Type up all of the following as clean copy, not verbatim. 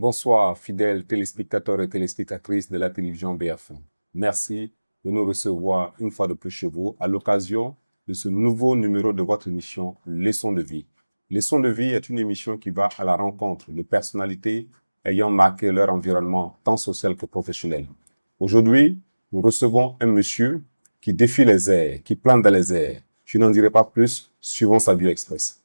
Bonsoir, fidèles téléspectateurs et téléspectatrices de la télévision BFM. Merci de nous recevoir une fois de plus chez vous à l'occasion de ce nouveau numéro de votre émission Leçons de vie. Leçons de vie est une émission qui va à la rencontre de personnalités ayant marqué leur environnement tant social que professionnel. Aujourd'hui, nous recevons un monsieur qui défie les airs, qui plane dans les airs. Je n'en dirai pas plus, suivons sa bio express.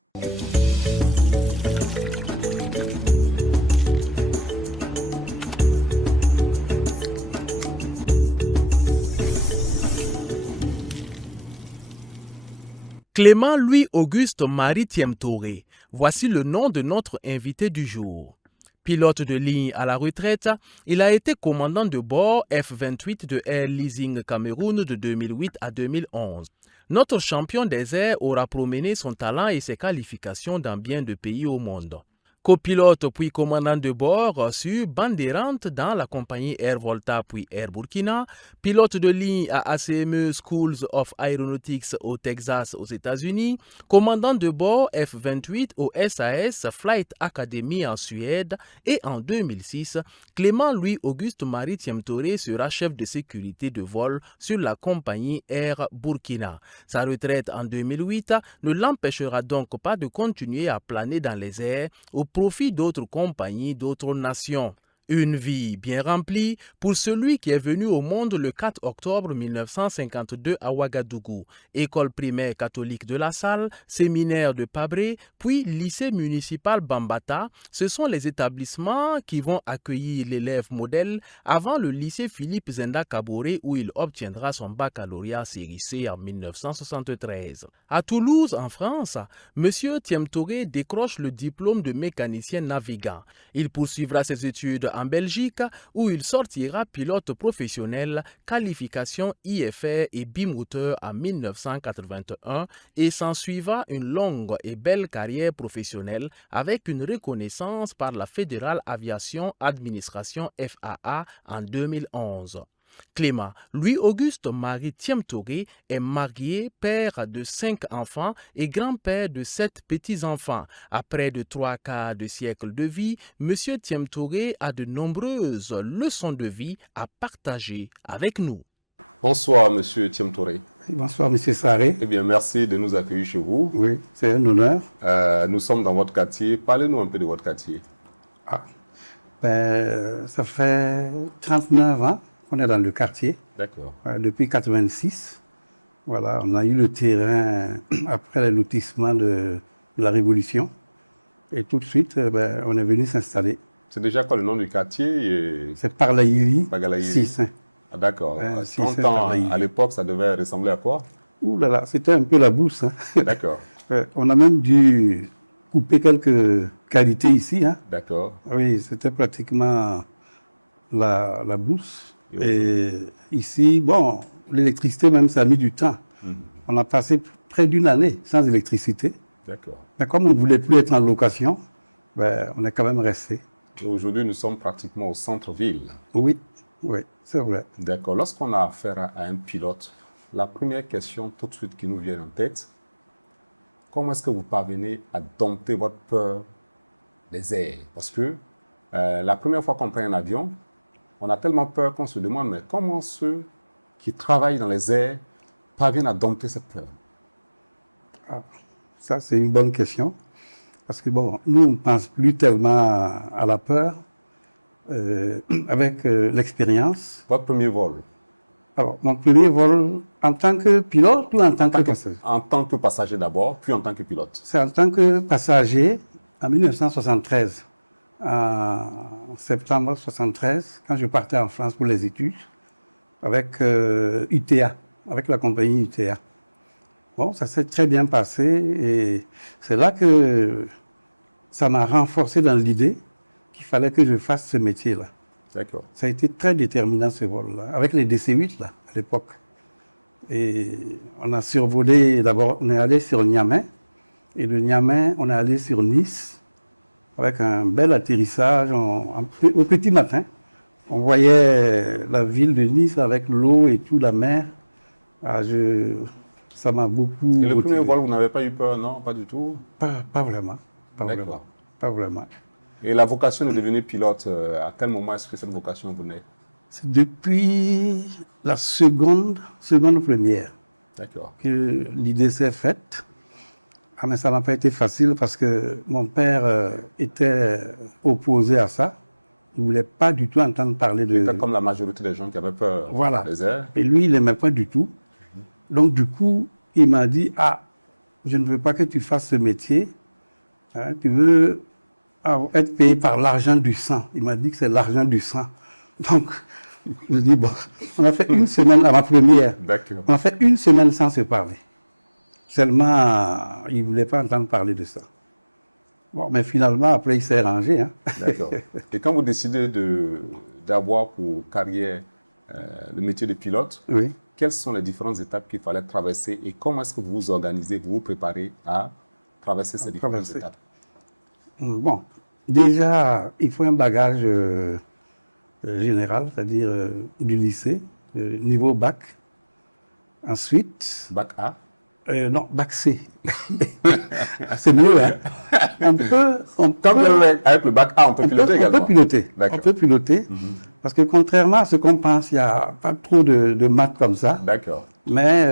Clément Louis-Auguste Marie Thiem Touré, voici le nom de notre invité du jour. Pilote de ligne à la retraite, il a été commandant de bord F-28 de Air Leasing Cameroun de 2008 à 2011. Notre champion des airs aura promené son talent et ses qualifications dans bien de pays au monde. Copilote puis commandant de bord sur Banderante dans la compagnie Air Volta puis Air Burkina, pilote de ligne à ACME Schools of Aeronautics au Texas aux États-Unis, commandant de bord F-28 au SAS Flight Academy en Suède et en 2006, Clément Louis-Auguste Marie Thiem Touré sera chef de sécurité de vol sur la compagnie Air Burkina. Sa retraite en 2008 ne l'empêchera donc pas de continuer à planer dans les airs au profit d'autres compagnies, d'autres nations. Une vie bien remplie pour celui qui est venu au monde le 4 octobre 1952 à Ouagadougou. École primaire catholique de La Salle, séminaire de Pabré, puis lycée municipal Bambata, ce sont les établissements qui vont accueillir l'élève modèle avant le lycée Philippe Zenda Kaboré où il obtiendra son baccalauréat série C en 1973. À Toulouse, en France, M. Thiem Touré décroche le diplôme de mécanicien navigant. Il poursuivra ses études en Belgique où il sortira pilote professionnel, qualification IFR et bimoteur en 1981 et s'ensuivra une longue et belle carrière professionnelle avec une reconnaissance par la Fédérale Aviation Administration FAA en 2011. Clément Louis-Auguste Marie Thiem Touré est marié, père de 5 enfants et grand-père de 7 petits-enfants. Après de 3 quarts de siècle de vie, M. Thiem Touré a de nombreuses leçons de vie à partager avec nous. Bonsoir, monsieur Thiem Touré. Bonsoir, monsieur Sarré. Eh bien, merci de nous accueillir chez vous. Oui, c'est un honneur. Nous sommes dans votre quartier. Parlez-nous un peu de votre quartier. Ça fait 39 ans qu'on est dans le quartier. D'accord. Depuis 86. Voilà, on a eu le terrain après le lotissement de la Révolution. Et tout de suite, on est venu s'installer. C'est déjà quoi le nom du quartier C'est Parlaïli, Pagalaïli. 6. Ah, d'accord. 30 ans, Parlaïli. à l'époque, ça devait ressembler à quoi? Ouh là là, c'était un peu la bourse. D'accord. On a même dû couper quelques qualités ici. D'accord. Oui, c'était pratiquement la bourse. Et ici, bon, l'électricité même, ça a mis du temps. On a passé près d'une année sans électricité. D'accord. Mais comme on ne voulait plus être en location, on est quand même resté. Et aujourd'hui, nous sommes pratiquement au centre-ville. Oui, c'est vrai. D'accord. Lorsqu'on a affaire à un pilote, la première question tout de suite qui nous vient en tête, comment est-ce que vous parvenez à dompter votre peur des airs? Parce que la première fois qu'on prend un avion, on a tellement peur qu'on se demande, mais comment ceux qui travaillent dans les airs parviennent à dompter cette peur? Ça, c'est une bonne question. Parce que, bon, nous, on ne pense plus tellement à la peur avec l'expérience. Votre premier vol? Alors, mon premier vol en tant que pilote ou en tant que passager? En tant que passager d'abord, puis en tant que pilote. C'est en tant que passager en 1973. En septembre 1973, quand je partais en France pour les études, avec UTA, avec la compagnie UTA. Bon, ça s'est très bien passé et c'est là que ça m'a renforcé dans l'idée qu'il fallait que je fasse ce métier-là. D'accord. Ça a été très déterminant ce vol-là, avec les DC-8 là, à l'époque. Et on a survolé, d'abord on est allé sur Niamey, et de Niamey on est allé sur Nice, avec un bel atterrissage au petit matin. On voyait la ville de Nice avec l'eau et tout, la mer. Ça m'a beaucoup Et le motivé. premier vol, vous n'avez pas eu peur, non? Pas du tout? Pas vraiment. Pas D'accord. vraiment. Pas vraiment. Et la vocation de devenir pilote, à quel moment est-ce que cette vocation vous naît? C'est depuis la seconde première D'accord. que l'idée s'est faite. Ah, mais ça n'a pas été facile parce que mon père était opposé à ça. Il ne voulait pas du tout entendre parler de... C'était comme la majorité des gens qui avaient peur Voilà. des airs. Et lui, il n'aimait pas du tout. Donc, du coup, il m'a dit, ah, je ne veux pas que tu fasses ce métier. Hein, tu veux être payé par l'argent du sang. Il m'a dit que c'est l'argent du sang. Donc, je dis, bon, on a fait une semaine à ma première. D'accord. On a fait une semaine sans se parler. Seulement, il ne voulait pas entendre parler de ça. Bon, mais finalement, après, il s'est rangé. Hein. D'accord. Et quand vous décidez d'avoir pour carrière le métier de pilote, Oui. quelles sont les différentes étapes qu'il fallait traverser et comment est-ce que vous vous organisez, vous vous préparez à traverser ces différentes étapes? Bon, déjà, il faut un bagage général, c'est-à-dire du lycée, niveau bac. Ensuite, Bac A? non, bac C. C'est mieux, hein. Avec le bac A, on peut piloter également? On peut piloter. D'accord. On peut piloter. Parce que contrairement à ce qu'on pense, il n'y a pas trop de maths comme ça. D'accord. Mais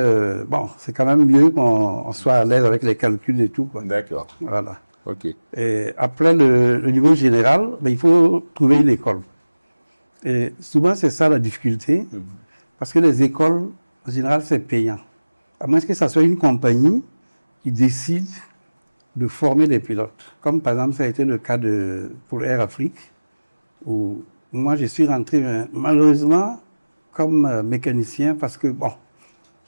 bon, c'est quand même mieux qu'on soit à l'aise avec les calculs et tout, quoi. D'accord. Voilà. OK. Et après le niveau général, ben, il faut trouver une école. Et souvent, c'est ça la difficulté. Parce que les écoles, en général, c'est payant. À moins que ça soit une compagnie qui décide de former des pilotes. Comme par exemple, ça a été le cas pour Air Afrique, où moi, je suis rentré malheureusement comme mécanicien parce que, bon,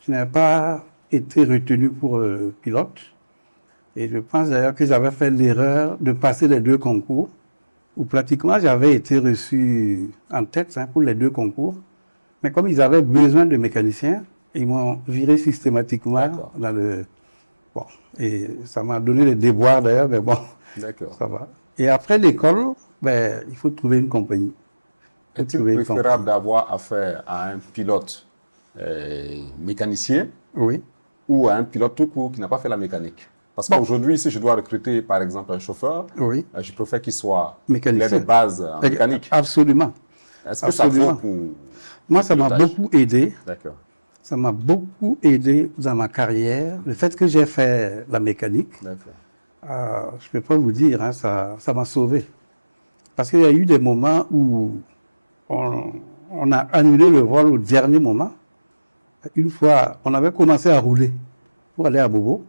je n'avais pas été retenu pour pilote. Et je pense d'ailleurs que j'avais fait l'erreur de passer les deux concours, où pratiquement j'avais été reçu en tête pour les deux concours. Mais comme ils avaient besoin de mécaniciens, ils m'ont viré systématiquement dans le... Bon, et ça m'a donné des déboires d'ailleurs, mais bon, ça va. Et après l'école, ben, il faut trouver une compagnie. Est-il préférable d'avoir affaire à un pilote mécanicien ou à un pilote tout court qui n'a pas fait la mécanique? Parce qu'aujourd'hui, si je dois recruter, par exemple, un chauffeur, je préfère qu'il soit mécanicien. Il a des bases en mécanique. Absolument. Est-ce que ça vaut pour... Moi, ça m'a beaucoup aidé. D'accord. Ça m'a beaucoup aidé dans ma carrière. Le fait que j'ai fait la mécanique, je ne peux pas vous dire, hein, ça m'a sauvé. Parce qu'il y a eu des moments où on a annulé le vol au dernier moment. Une fois, on avait commencé à rouler pour aller à Bobo,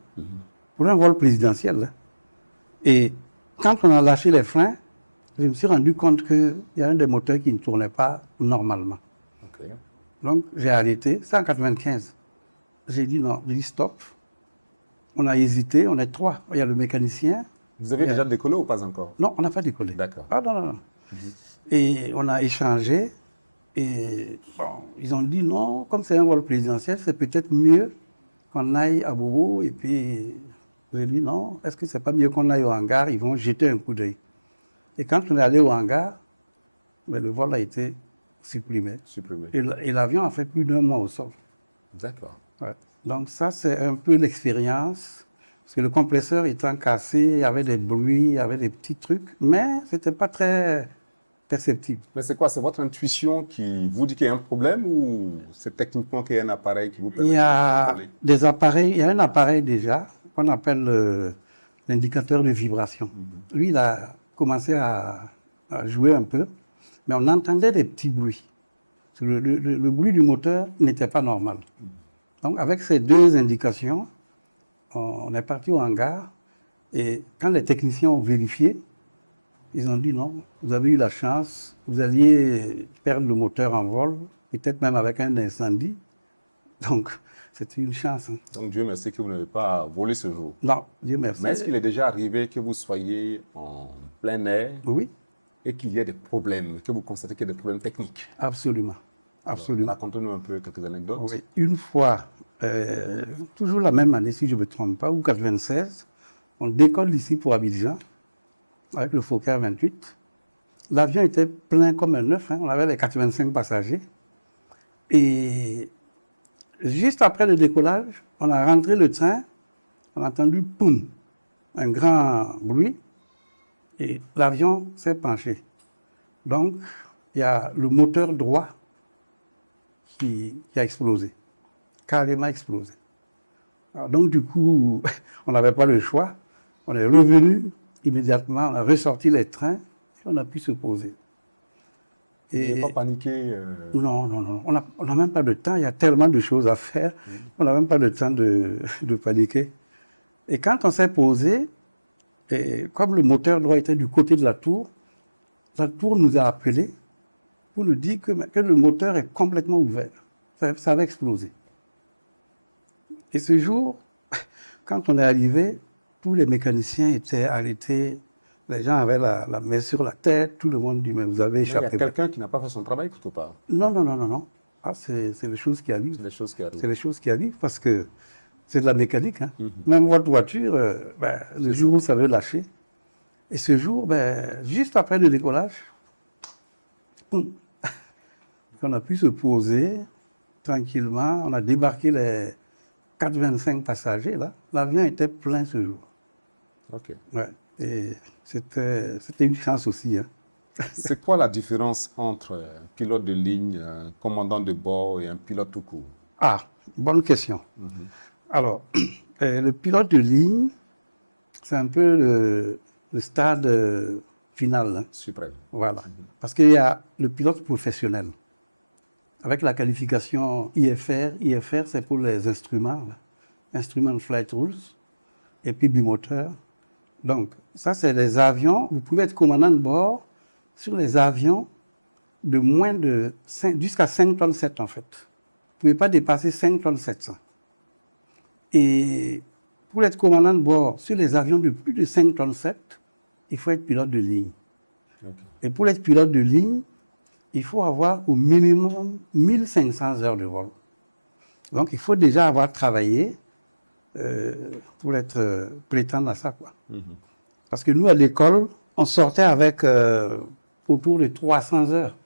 pour un vol présidentiel. Et quand on a lâché les freins, je me suis rendu compte qu'il y a un des moteurs qui ne tournait pas normalement. Donc, j'ai arrêté. C'est en 95. J'ai dit non, j'ai dit stop. On a hésité, on est trois. Il y a le mécanicien. Vous avez déjà décollé ou pas encore? Non, on n'a pas décollé. D'accord. Ah non, non, non. Et on a échangé. Et bon, ils ont dit non, comme c'est un vol présidentiel, c'est peut-être mieux qu'on aille à Bobo. Et puis, j'ai dit non, est-ce que c'est pas mieux qu'on aille au hangar? Ils vont jeter un coup d'œil. Et quand on est allé au hangar, ben, le vol a été supprimé. Et l'avion a fait plus d'1 mois au sol. D'accord. Ouais. Donc ça, c'est un peu l'expérience. Parce que le compresseur étant cassé, il y avait des bruits, il y avait des petits trucs, mais ce n'était pas très perceptible. Mais c'est quoi? C'est votre intuition qui vous dit qu'il y a un problème ou c'est techniquement qu'il y a un appareil qui vous permet de contrôler? Des appareils, il y a un appareil déjà qu'on appelle l'indicateur de vibration. Lui, il a commencé à jouer un peu, mais on entendait des petits bruits. Le bruit du moteur n'était pas normal. Donc, avec ces deux indications, on est parti au hangar et quand les techniciens ont vérifié, ils ont dit non, vous avez eu la chance, vous alliez perdre le moteur en vol, peut-être même avec un incendie. Donc, c'était une chance. Hein. Donc, Dieu merci que vous n'avez pas volé ce jour. Non, Dieu merci. Mais est-ce qu'il est déjà arrivé que vous soyez en plein air et qu'il y ait des problèmes, que vous constatez qu'il y a des problèmes techniques? Absolument. Absolument. Racontez-nous un peu quelques anecdotes. Oui. Une fois, toujours la même année, si je ne me trompe pas, ou 96, on décolle ici pour Abidjan avec le Fokker 28. L'avion était plein comme un œuf, hein, on avait les 85 passagers. Et juste après le décollage, on a rentré le train, on a entendu poum, un grand bruit. Et l'avion s'est penché. Donc, il y a le moteur droit qui a explosé, carrément explosé. Alors, donc, du coup, on n'avait pas le choix. On est revenu immédiatement, on a ressorti les trains et on a pu se poser. Vous n'avez pas paniqué Non, non, non. On n'a même pas de temps. Il y a tellement de choses à faire. On n'a même pas le temps de paniquer. Et quand on s'est posé, et comme le moteur droit était du côté de la tour nous a appelés pour nous dire que le moteur est complètement ouvert. Ça avait explosé. Et ce jour, quand on est arrivé, tous les mécaniciens étaient arrêtés. Les gens avaient la main sur la tête. Tout le monde dit, mais vous avez échappé. Il y a quelqu'un qui n'a pas fait son travail quelque part. Non, non, non, non, non. Ah, c'est les choses qui arrivent. C'est les choses qui arrivent. C'est les choses qui arrivent parce que c'est de la mécanique. Hein. Même votre voiture, le jour où ça veut lâcher. Et ce jour, juste après le décollage, boum, on a pu se poser tranquillement. On a débarqué les 425 passagers. Là. L'avion était plein ce jour. OK. Ouais. Et c'était une chance aussi. Hein. C'est quoi la différence entre un pilote de ligne, un commandant de bord et un pilote tout court? Ah, bonne question. Alors, le pilote de ligne, c'est un peu le stade final. Hein. Suprême. Voilà. Parce qu'il y a le pilote professionnel. Avec la qualification IFR. IFR, c'est pour les instruments. Là. Instrument Flight Rules. Et puis bimoteur. Donc, ça, c'est les avions. Vous pouvez être commandant de bord sur les avions de moins de 5, jusqu'à 5 tonnes 7 en fait. Vous ne pouvez pas dépasser 5 tonnes 700. Et pour être commandant de bord sur les avions de plus de 5 tonnes 7, il faut être pilote de ligne. Okay. Et pour être pilote de ligne, il faut avoir au minimum 1500 heures de vol. Donc, il faut déjà avoir travaillé pour être prétendre à ça, quoi. Parce que nous, à l'école, on sortait avec autour de 300 heures.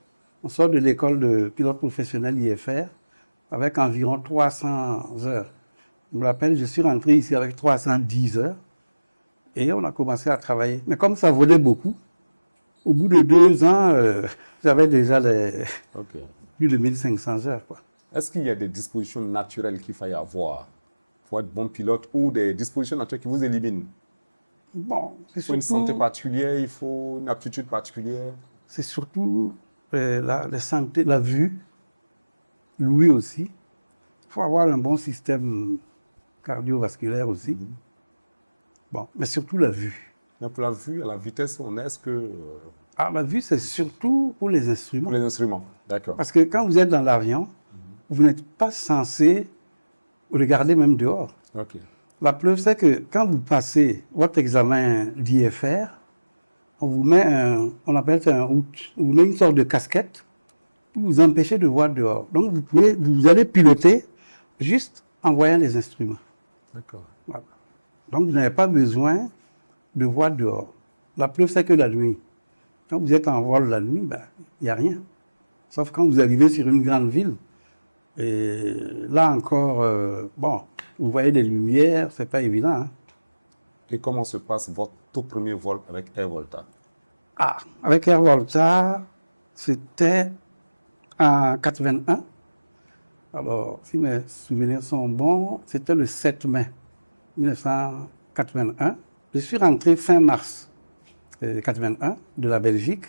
On sort de l'école de pilote professionnel IFR avec environ 300 heures. Je me rappelle, je suis rentré ici avec 310 heures et on a commencé à travailler. Mais comme ça volait beaucoup, au bout de 2 ans, j'avais déjà plus de 1500 heures, quoi. Est-ce qu'il y a des dispositions naturelles qu'il faille avoir pour être bon pilote ou des dispositions naturelles qui vous éliminent? Bon, il faut une santé particulière, il faut une aptitude particulière. C'est surtout la santé, la vue, l'ouïe aussi. Il faut avoir un bon système cardiovasculaire aussi. Bon, mais surtout la vue. Mais pour la vue, à la vitesse, on est-ce que... la vue, c'est surtout pour les instruments. Pour les instruments, d'accord. Parce que quand vous êtes dans l'avion, vous n'êtes pas censé regarder même dehors. OK. La preuve, c'est que quand vous passez votre examen d'IFR, on vous met on appelle ça on vous met une sorte de casquette pour vous empêcher de voir dehors. Donc vous allez piloter juste en voyant les instruments. D'accord. Voilà. Donc vous n'avez pas besoin de voir dehors. La preuve, c'est que la nuit, quand vous êtes en vol la nuit, il n'y a rien. Sauf quand vous arrivez sur une grande ville. Et là encore, vous voyez des lumières, c'est pas évident. Hein. Et comment se passe votre tout premier vol avec Air Volta? Avec Air Volta, c'était en 81. Alors, si mes souvenirs sont bons, c'était le 7 mai 1981. Je suis rentré fin mars 81 de la Belgique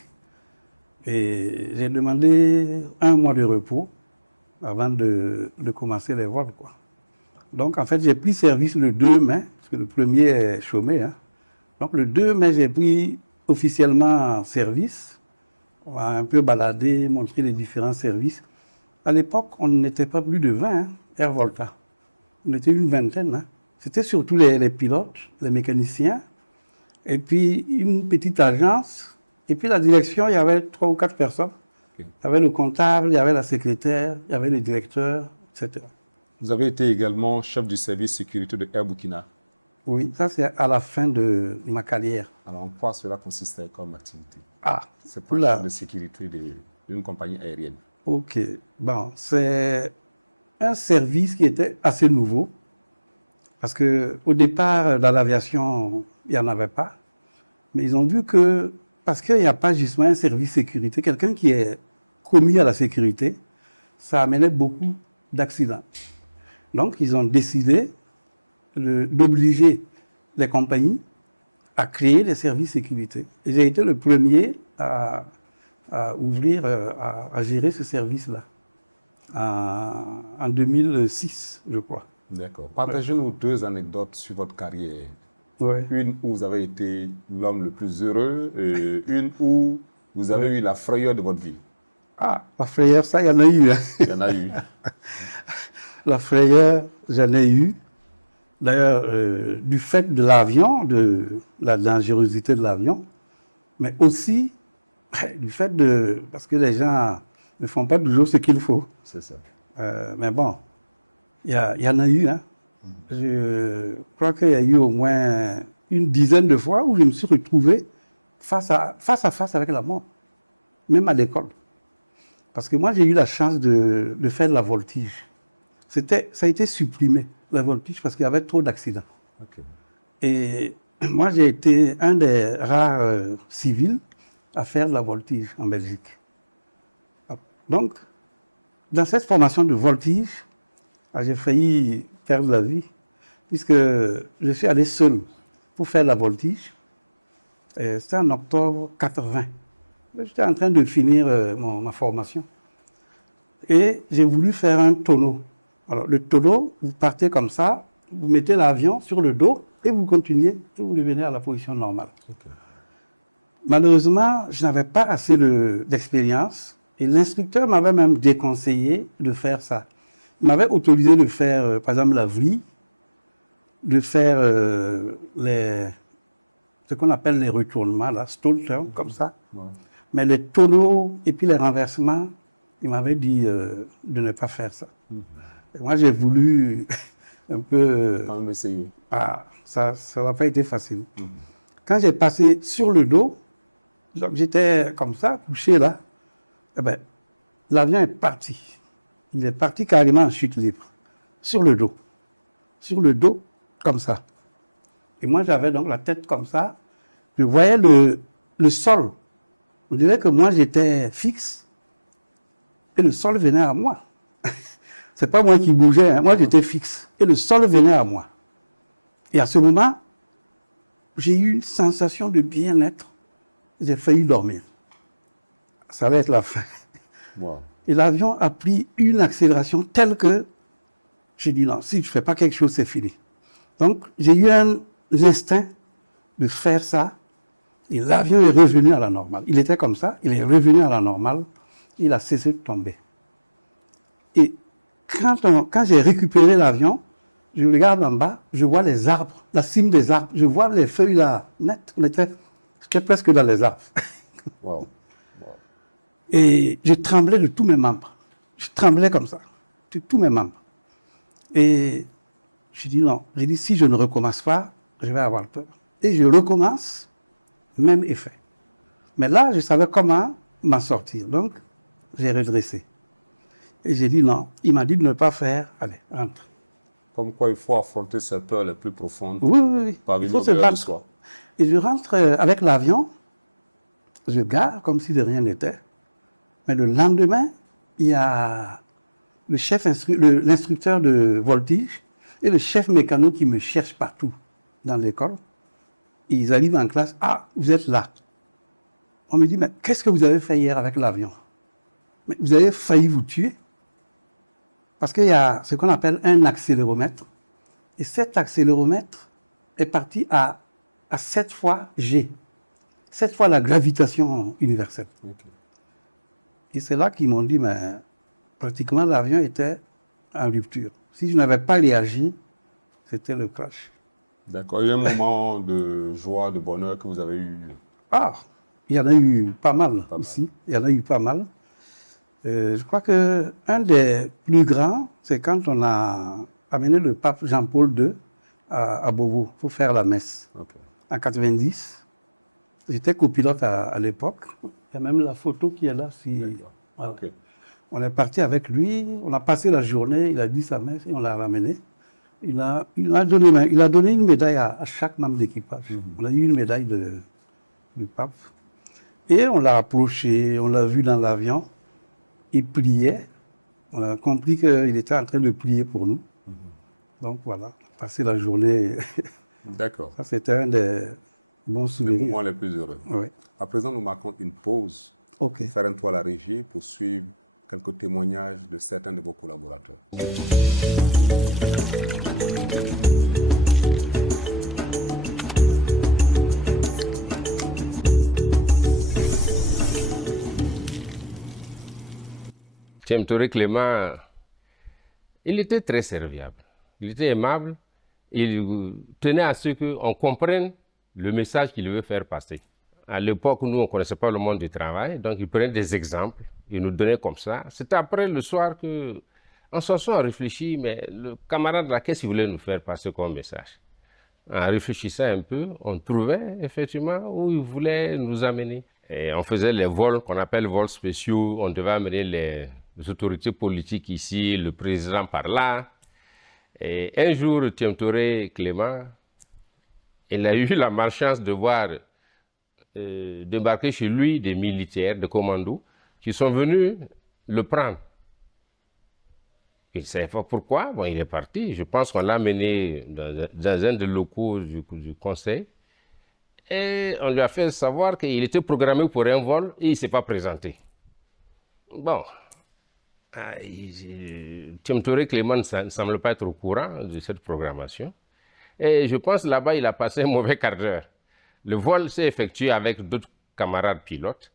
et j'ai demandé 1 mois de repos avant de commencer les vols, quoi. Donc, en fait, j'ai pris service le 2 mai, parce que le premier est chômé. Hein. Donc, le 2 mai, j'ai pris officiellement service. On a un peu baladé, montré les différents services. À l'époque, on n'était pas plus de 20, hein, Air Volta. On était une vingtaine. Hein. C'était surtout les pilotes, les mécaniciens, et puis une petite agence. Et puis la direction, il y avait 3 ou 4 personnes. Okay. Il y avait le comptable, il y avait la secrétaire, il y avait le directeur, etc. Vous avez été également chef du service sécurité de Air Burkina. Oui, ça c'est à la fin de ma carrière. Alors en quoi cela consistait comme activité? C'est pas chef de sécurité d'une compagnie aérienne. Ok, bon, c'est un service qui était assez nouveau. Parce qu'au départ, dans l'aviation, il n'y en avait pas. Mais ils ont vu que, parce qu'il n'y a pas justement un service sécurité, quelqu'un qui est commis à la sécurité, ça amenait beaucoup d'accidents. Donc, ils ont décidé d'obliger les compagnies à créer des services sécurité. Et j'ai été le premier à ouvrir, à gérer ce service-là, en 2006, je crois. D'accord. Partagez-nous 2 anecdotes sur votre carrière. Ouais. Une où vous avez été l'homme le plus heureux, et une où vous avez eu la frayeur de votre vie. Ah, la frayeur, ça, il y en a eu. Hein. Il y en a eu. La frayeur, j'en ai eu. D'ailleurs, du fait de l'avion, de la dangerosité de l'avion, mais aussi du fait de... Parce que les gens ne font pas toujours ce qu'il faut. C'est ça. Mais bon, il y en a eu. Hein. Je crois qu'il y a eu au moins une dizaine de fois où je me suis retrouvé face à face avec la mort, même à l'école. Parce que moi, j'ai eu la chance de faire de la voltige. Ça a été supprimé, la voltige, parce qu'il y avait trop d'accidents. Okay. Et moi, j'ai été un des rares civils à faire de la voltige en Belgique. Donc, dans cette formation de voltige, j'ai failli perdre la vie, puisque je suis allé seul pour faire la voltige. C'était en octobre 80. J'étais en train de finir ma formation. Et j'ai voulu faire un tonneau. Alors, le tonneau, vous partez comme ça, vous mettez l'avion sur le dos et vous continuez et vous revenez à la position normale. Okay. Malheureusement, je n'avais pas assez d'expérience et l'instructeur m'avait même déconseillé de faire ça. Il m'avait autorisé de faire, par exemple, la vrille, de faire ce qu'on appelle les retournements, là, stall turn, comme ça. Ouais. Mais les tonneaux et puis les renversements, il m'avait dit de ne pas faire ça. Et moi, j'ai voulu un peu... Quand même essayer. Ah, ça n'a pas été facile. Quand j'ai passé sur le dos, j'étais comme ça, couché là, eh ben, l'avion est parti. Il est parti carrément en chute libre, sur le dos. Sur le dos, comme ça. Et moi, j'avais donc la tête comme ça. Je voyais le sol. On dirait que moi, j'étais fixe et le sol venait à moi. C'est pas moi qui bougeais, hein. Moi, j'étais fixe et le sol venait à moi. Et à ce moment, j'ai eu une sensation de bien-être. J'ai failli dormir. Ça allait être la fin. Wow. Et l'avion a pris une accélération telle que j'ai dit non, si je ne fais pas quelque chose, c'est fini. Donc, j'ai eu un instinct de faire ça. Et l'avion est revenu à la normale. Il était comme ça, il est revenu à la normale. Il a cessé de tomber. Et quand j'ai récupéré l'avion, je regarde en bas, je vois les arbres, la cime des arbres. Je vois les feuilles là, nettes. J'étais presque dans les arbres. Wow. Et je tremblais de tous mes membres. Je tremblais comme ça, de tous mes membres. Et je dis non. J'ai dit, si je ne recommence pas, je vais avoir peur. Et je recommence, même effet. Mais là, je savais comment m'en sortir. Donc, j'ai redressé. Et j'ai dit non. Il m'a dit de ne pas faire. Allez, rentre. Comme quoi, il faut affronter ses peurs les plus profondes. Oui. Par Il faut se battre. De soi. Et je rentre avec l'avion. Je gare comme si de rien n'était. Mais le lendemain, il y a l'instructeur de voltige et le chef mécano qui me cherchent partout dans l'école. Ils arrivent en classe. Ah, vous êtes là. On me dit, mais qu'est-ce que vous avez fait hier avec l'avion? Mais vous avez failli vous tuer. Parce qu'il y a ce qu'on appelle un accéléromètre. Et cet accéléromètre est parti à 7 fois G. 7 fois la gravitation universelle. Okay. Et c'est là qu'ils m'ont dit, mais pratiquement l'avion était en rupture. Si je n'avais pas réagi, c'était le crash. D'accord. Il y a un moment de joie, de bonheur que vous avez eu? Ah, il y en a eu pas mal ici. Il y en a eu pas mal. Je crois qu'un des plus grands, c'est quand on a amené le pape Jean-Paul II à Beauvau pour faire la messe. Okay. En 90. J'étais copilote à l'époque. Il y a même la photo qui est là. Voilà. Okay. On est parti avec lui, on a passé la journée, il a dit sa messe et on l'a ramené. Il a donné une médaille à chaque membre d'équipage. On a eu une médaille du pape. Et on l'a approché, on l'a vu dans l'avion, il priait. On a compris qu'il était en train de prier pour nous. Donc voilà, passer la journée. D'accord. Ça, c'était un des bons Les souvenirs. moments les plus heureux. Oui. À présent, nous marquons une pause OK. pour faire un tour à la régie pour suivre quelques témoignages de certains de vos collaborateurs. Tiem Touré Clément, il était très serviable, il était aimable, il tenait à ce qu'on comprenne le message qu'il veut faire passer. À l'époque, nous, on ne connaissait pas le monde du travail, donc il prenait des exemples, il nous donnait comme ça. C'était après le soir qu'en s'assoit, on réfléchit, mais le camarade là, qu'est-ce qu'il voulait nous faire passer comme message? En réfléchissant un peu, on trouvait effectivement où il voulait nous amener. Et on faisait les vols qu'on appelle vols spéciaux, on devait amener les autorités politiques ici, le président par là. Et un jour, Tiem Touré Clément, il a eu la malchance de voir débarquer chez lui des militaires de commando qui sont venus le prendre. Il ne savait pas pourquoi, bon, il est parti. Je pense qu'on l'a mené dans un des locaux du conseil. Et on lui a fait savoir qu'il était programmé pour un vol et il ne s'est pas présenté. Bon, Tiem Touré Clément ne semble pas être au courant de cette programmation. Et je pense là-bas, il a passé un mauvais quart d'heure. Le vol s'est effectué avec d'autres camarades pilotes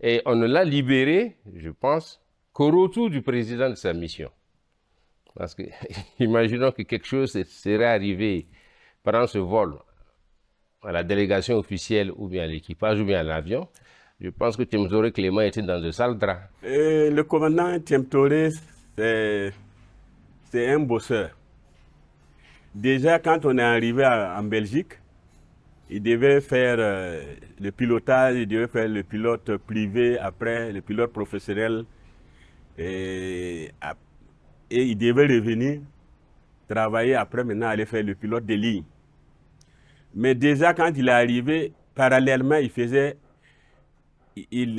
et on ne l'a libéré, je pense, qu'au retour du président de sa mission. Parce que, imaginons que quelque chose serait arrivé pendant ce vol à la délégation officielle ou bien à l'équipage ou bien à l'avion. Je pense que Tiem Touré Clément était dans de sales draps. Le commandant Tiem Touré, c'est un bosseur. Déjà, quand on est arrivé en Belgique, il devait faire le pilotage, il devait faire le pilote privé, après le pilote professionnel. Et il devait revenir travailler après, maintenant aller faire le pilote de ligne. Mais déjà, quand il est arrivé, parallèlement, il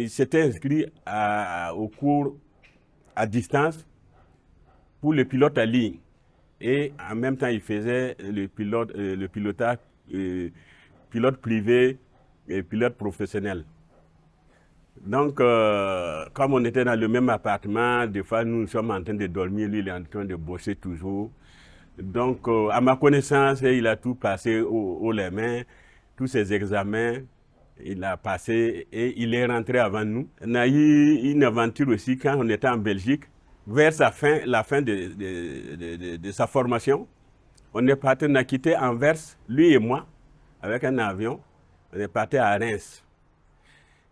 s'était inscrit au cours à distance pour le pilote à ligne. Et en même temps, il faisait le pilotage pilote privé et pilote professionnel. Donc, comme on était dans le même appartement, des fois nous sommes en train de dormir, lui il est en train de bosser toujours. Donc, à ma connaissance, il a tout passé haut les mains, tous ses examens, il a passé et il est rentré avant nous. On a eu une aventure aussi quand on était en Belgique, vers la fin de sa formation. On est parti, on a quitté Anvers, lui et moi, avec un avion. On est parti à Reims.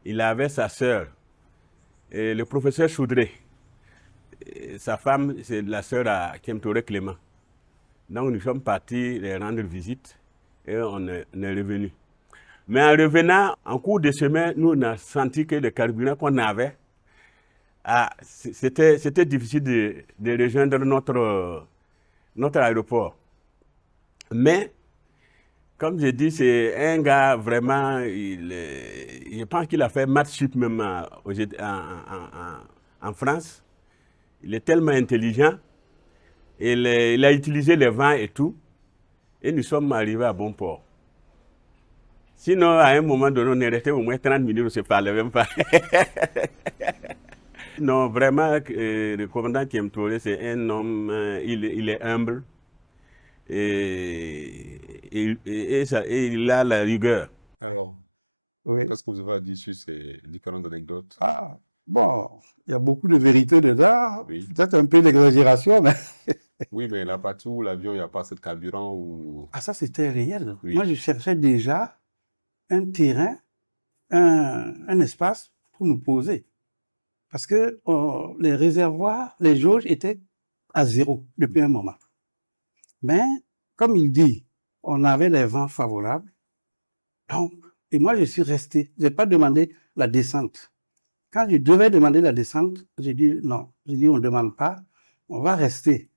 Il avait sa sœur, le professeur Choudré. Sa femme, c'est la sœur à Tiem Touré Clément. Donc nous sommes partis les rendre visite et on est revenu. Mais en revenant, en cours de semaine, nous on a senti que le carburant qu'on avait, c'était difficile de rejoindre notre aéroport. Mais, comme je dis, c'est un gars vraiment, je pense qu'il a fait maths sup même en France. Il est tellement intelligent. Il a utilisé les vents et tout. Et nous sommes arrivés à bon port. Sinon, à un moment donné, on est resté au moins 30 minutes, on ne se parlait même pas. Non, vraiment, le commandant Tiem Touré, c'est un homme, il est humble. Et il a la rigueur. Alors, Oui. qu'est-ce que vous avez à dire sur ces différentes anecdotes? Ah, bon, il y a beaucoup de vérité dedans. Oui. Peut-être un peu d'exagération, mais... Oui, mais là, partout, l'avion, il n'y a pas assez de carburant ou... Ah, ça, c'était réel. Oui. Moi, je cherchais déjà un terrain, un espace pour nous poser. Parce que les réservoirs, les jauges étaient à zéro depuis un moment. Mais, comme il dit, on avait les vents favorables. Donc, et moi, je suis resté. Je n'ai pas demandé la descente. Quand je devais demander la descente, j'ai dit non. J'ai dit on ne demande pas, on va rester.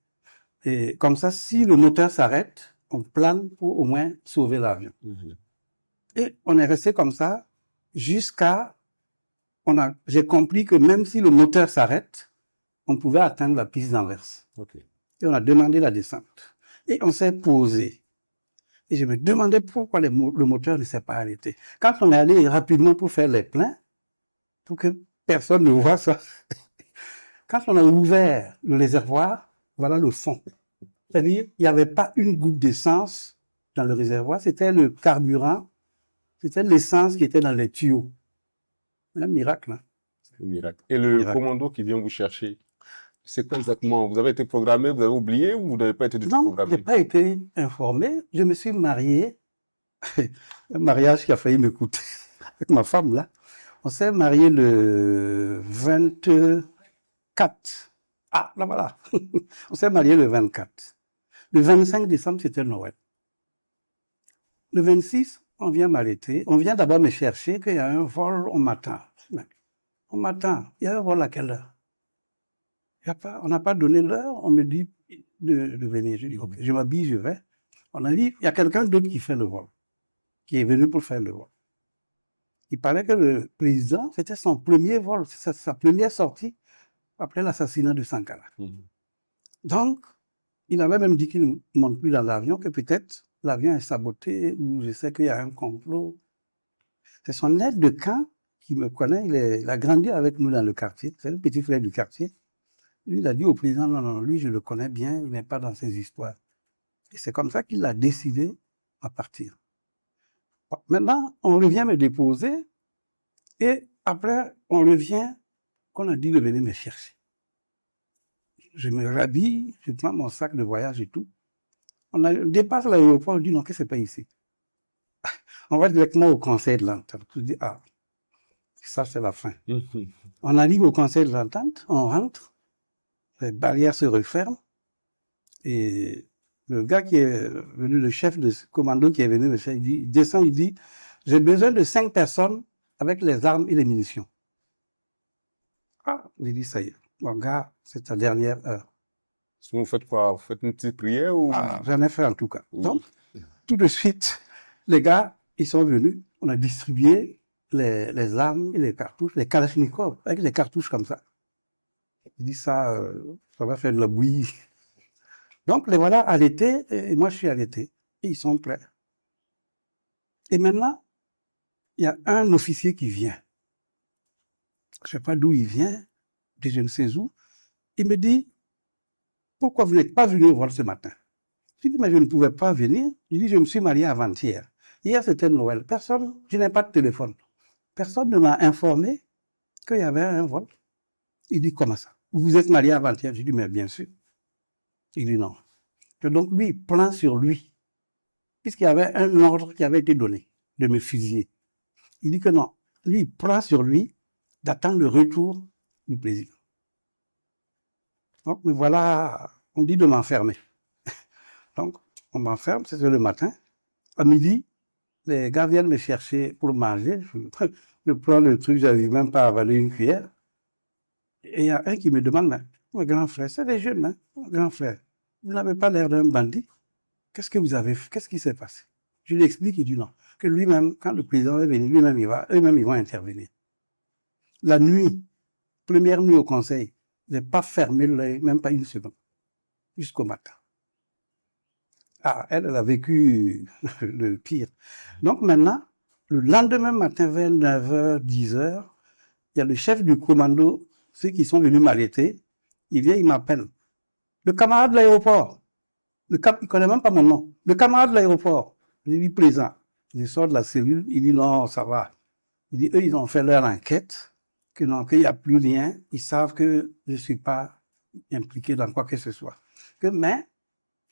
Et comme ça, si le moteur s'arrête, on plane pour au moins sauver l'avion. Et on est resté comme ça jusqu'à... J'ai compris que même si le moteur s'arrête, on pouvait atteindre la piste d'Anvers. Ok. Et on a demandé la descente. Et on s'est posé. Et je me demandais pourquoi le moteur ne s'est pas arrêté. Quand on est allé rapidement pour faire les pleins, pour que personne ne voit ça, quand on a ouvert le réservoir, voilà le fond. C'est-à-dire, il n'y avait pas une goutte d'essence dans le réservoir, c'était le carburant, c'était l'essence qui était dans les tuyaux. Un miracle. Hein? C'est un miracle. Et le commando qui vient vous chercher, c'est quoi exactement? Vous avez été programmé, vous avez oublié ou vous n'avez pas été du tout programmé? Non, je n'ai pas été informé. Je me suis marié. Un mariage qui a failli me coûter avec ma femme, là. On s'est marié le 24. Ah, là, voilà. On s'est marié le 24. Le 25 décembre, c'était Noël. Le 26, on vient m'arrêter. On vient d'abord me chercher qu'il y a un vol, on m'attend. On m'attend. Il y a un vol à quelle heure? On n'a pas donné l'heure, on me dit de venir. Je dis, ok, je m'habille, je vais. On a dit, il y a quelqu'un d'autre qui fait le vol, qui est venu pour faire le vol. Il paraît que le président, c'était son premier vol, sa première sortie après l'assassinat de Sankara. Donc, il avait même dit qu'il ne monte plus dans l'avion, que peut-être l'avion est saboté, ou je sais qu'il y a un complot. C'est son aide de camp qui me connaît, il a grandi avec nous dans le quartier, c'est le petit frère du quartier. Lui, il a dit au président, non, lui, je le connais bien, il n'est pas dans ces histoires. Et c'est comme ça qu'il a décidé à partir. Bon, maintenant, on revient me déposer, et après, on revient, qu'on a dit de venir me chercher. Je me rhabille, je prends mon sac de voyage et tout. On dépasse l'aéroport, on dit non, que c'est pas ici. On va directement au conseil de l'entente. Je dis, ah, ça c'est la fin. On arrive au conseil de l'entente, on rentre, les barrières se referment, et le gars qui est venu, le chef de commando qui est venu, il descend, il dit, j'ai besoin de 5 personnes avec les armes et les munitions. Ah, j'ai dit, ça y est, mon gars, c'est ta dernière heure. Vous faites quoi? Vous faites une petite prière ou... Ah, j'en ai fait en tout cas. Donc, tout de suite, les gars, ils sont venus, on a distribué les armes et les cartouches, les Kalachnikov, avec les cartouches comme ça. J'ai dit ça, ça va faire de la bouillie. Donc, les voilà arrêtés, et moi je suis arrêté. Et ils sont prêts. Et maintenant, il y a un officier qui vient. Je ne sais pas d'où il vient, je ne sais où. Il me dit, pourquoi vous n'êtes pas venu au vol ce matin? Je dis, mais je ne pouvais pas venir. Je dis, je me suis marié avant-hier. Hier, c'était Noël. Personne, je n'ai pas de téléphone. Personne ne m'a informé qu'il y avait un vol. Il dit, comment ça? Vous vous êtes marié avant-hier? Je dis, mais bien sûr. Il dit, non. Que donc, lui, il prend sur lui. Puisqu'il y avait un ordre qui avait été donné de me fusiller. Il dit que non. Lui, il prend sur lui d'attendre le retour du président. Donc, me voilà, on dit de m'enfermer. Donc, on m'enferme, c'est le matin. À midi, les gars viennent me chercher pour manger. Je prends le truc, j'arrive même pas à avaler une cuillère. Et il y a un qui me demande, mais mon grand frère, c'est des jeunes, hein, mon grand frère, vous n'avez pas l'air d'un bandit. Qu'est-ce que vous avez fait? Qu'est-ce qui s'est passé? Je lui explique, il dit non. Que lui-même, quand le président est venu, lui-même, eux-mêmes, ils vont intervenir. La nuit, première nuit au conseil, je n'ai pas fermé l'œil, même pas une seconde, jusqu'au matin. Ah, elle a vécu le pire. Donc maintenant, le lendemain matin, vers 9h, 10h, il y a le chef du commando, ceux qui sont venus m'arrêter, il vient, il m'appelle. Le camarade de l'aéroport, il ne connaît même pas mon nom. Le camarade de l'aéroport, je lui dis présent. Je sors de la cellule, il dit non, ça va. Il dit, eux, ils ont fait leur enquête, que non, qu'il n'y a plus rien, ils savent que je ne suis pas impliqué dans quoi que ce soit. Mais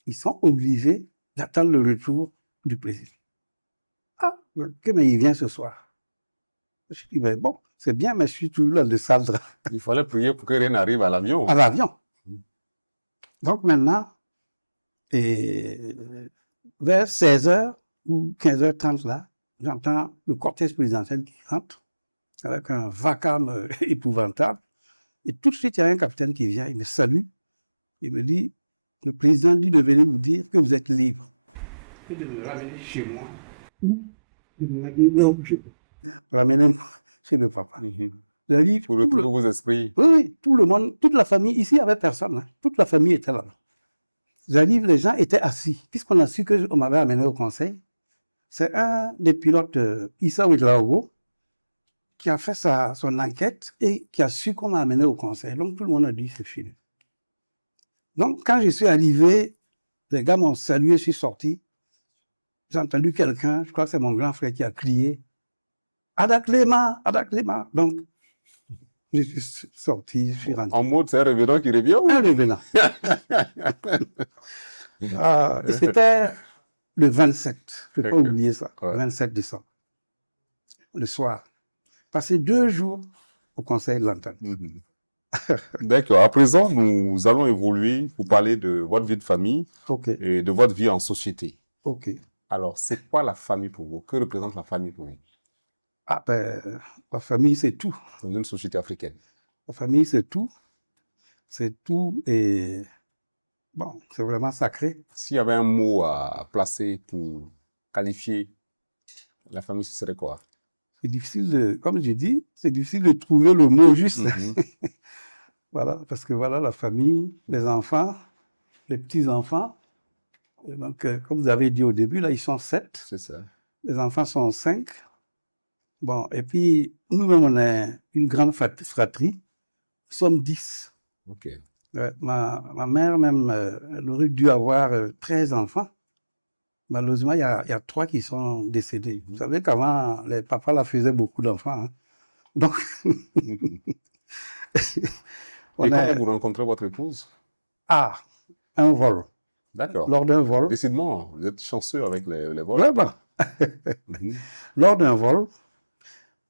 ils sont obligés d'attendre le retour du président. Ah, mais il vient ce soir. Je dis, mais bon, c'est bien, mais je suis toujours là de saldre. Il fallait prier pour que rien n'arrive à l'avion. À l'avion. Donc maintenant, vers 16h ou 15h30 là, j'entends le cortège présidentiel qui rentre avec un vacarme épouvantable. Et tout de suite, il y a un capitaine qui vient, il me salue, il me dit, le président dit de venir vous dire que vous êtes libre. ramenez-moi chez le papa. J'arrive, Pour retrouver vos esprits. oui, oui, tout le monde, toute la famille, ici, il n'y avait personne. Hein. Toute la famille était là. J'arrive, les gens étaient assis. Puisqu'on a su qu'on m'avait amené au conseil, c'est un des pilotes, Issa Ouidraogo, qui a fait son enquête et qui a su qu'on m'a amené au conseil. Donc, tout le monde a dit, c'est fini. Donc, quand je suis arrivé, les gars m'ont salué, je suis sorti. J'ai entendu quelqu'un, je crois que c'est mon grand frère qui a crié, Ada Clément, Ada Clément. Donc, je suis sorti, je suis rentré. En mode, c'est un revenant qui revient ou? Un revenant. Et c'était le 27, je ne peux pas oublier ça, Ouais. 27 décembre, le soir. Passé 2 jours au conseil de l'entente. D'accord. À présent, nous allons évoluer pour parler de votre vie de famille Ok, et de votre vie en société. ok. Alors, c'est quoi la famille pour vous? Que représente la famille pour vous Ah ben, la famille, c'est tout. dans une société africaine? La famille, c'est tout. C'est tout et bon, c'est vraiment sacré. S'il y avait un mot à placer pour qualifier la famille, ce serait quoi? C'est difficile de, comme je dis, c'est difficile de trouver le mot juste. Voilà, parce que voilà, la famille, les enfants, les petits-enfants. Et donc, comme vous avez dit au début, là, ils sont 7. C'est ça. Les enfants sont 5. Bon, et puis, nous-mêmes, on est une grande fratrie. Nous sommes 10. Ok. Ouais, ma mère, même, elle aurait dû avoir 13 enfants. Malheureusement, il y a 3 qui sont décédés. Vous savez qu'avant, les papas la faisaient beaucoup d'enfants. Hein. Donc, Et comment vous rencontrez votre épouse? Ah, un vol. D'accord. Lors d'un vol. Décidément, vous êtes chanceux avec les vols. Vraiment. Lors d'un vol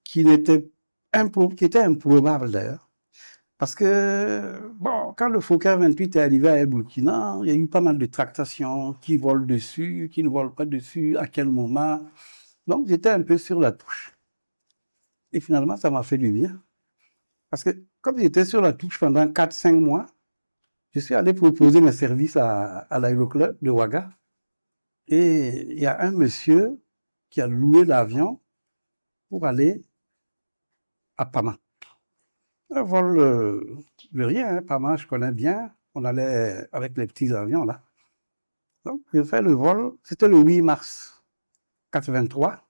qui était improbable d'ailleurs. Parce que, bon, quand le Fokker 28 est arrivé à El Burkina, il y a eu pas mal de tractations, qui volent dessus, qui ne volent pas dessus, à quel moment. Donc, j'étais un peu sur la touche. Et finalement, ça m'a fait du bien. Parce que, comme j'étais sur la touche pendant 4-5 mois, je suis allé proposer mes services à l'aéroclub de Ouaga. Et il y a un monsieur qui a loué l'avion pour aller à Pama. Un vol de rien, hein. Pama, je connais bien. On allait avec les petits avions, là. Donc, j'ai fait le vol. C'était le 8 mars 83.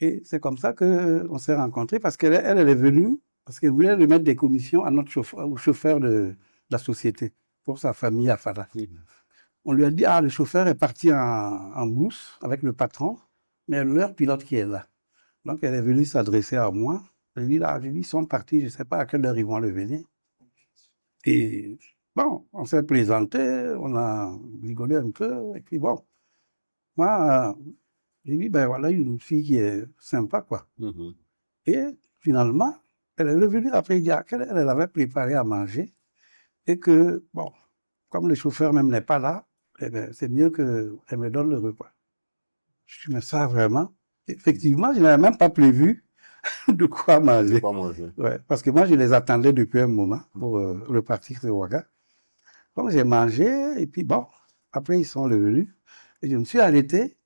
Et c'est comme ça qu'on s'est rencontrés, parce qu'elle est venue, parce qu'elle voulait remettre des commissions à notre chauffeur, au chauffeur de la société, pour sa famille à Fada. On lui a dit, le chauffeur est parti en brousse avec le patron, mais leur pilote qui est là. Donc, elle est venue s'adresser à moi. J'ai dit, ils sont partis, je ne sais pas à quelle heure ils vont revenir. Et bon, on s'est présenté, on a rigolé un peu, et puis bon, moi, j'ai dit, ben voilà, une fille qui est sympa, quoi. Et finalement, elle est revenue après dire qu'elle avait préparé à manger, et que, bon, comme le chauffeur même n'est pas là, eh ben, c'est mieux qu'elle me donne le repas. Je dis, mais ça, vraiment? Effectivement, je n'avais même pas prévu de quoi manger. Ouais, parce que moi, je les attendais depuis un moment pour repartir de Ouaga. Donc, j'ai mangé, et puis bon, après, ils sont revenus. Et je me suis arrêté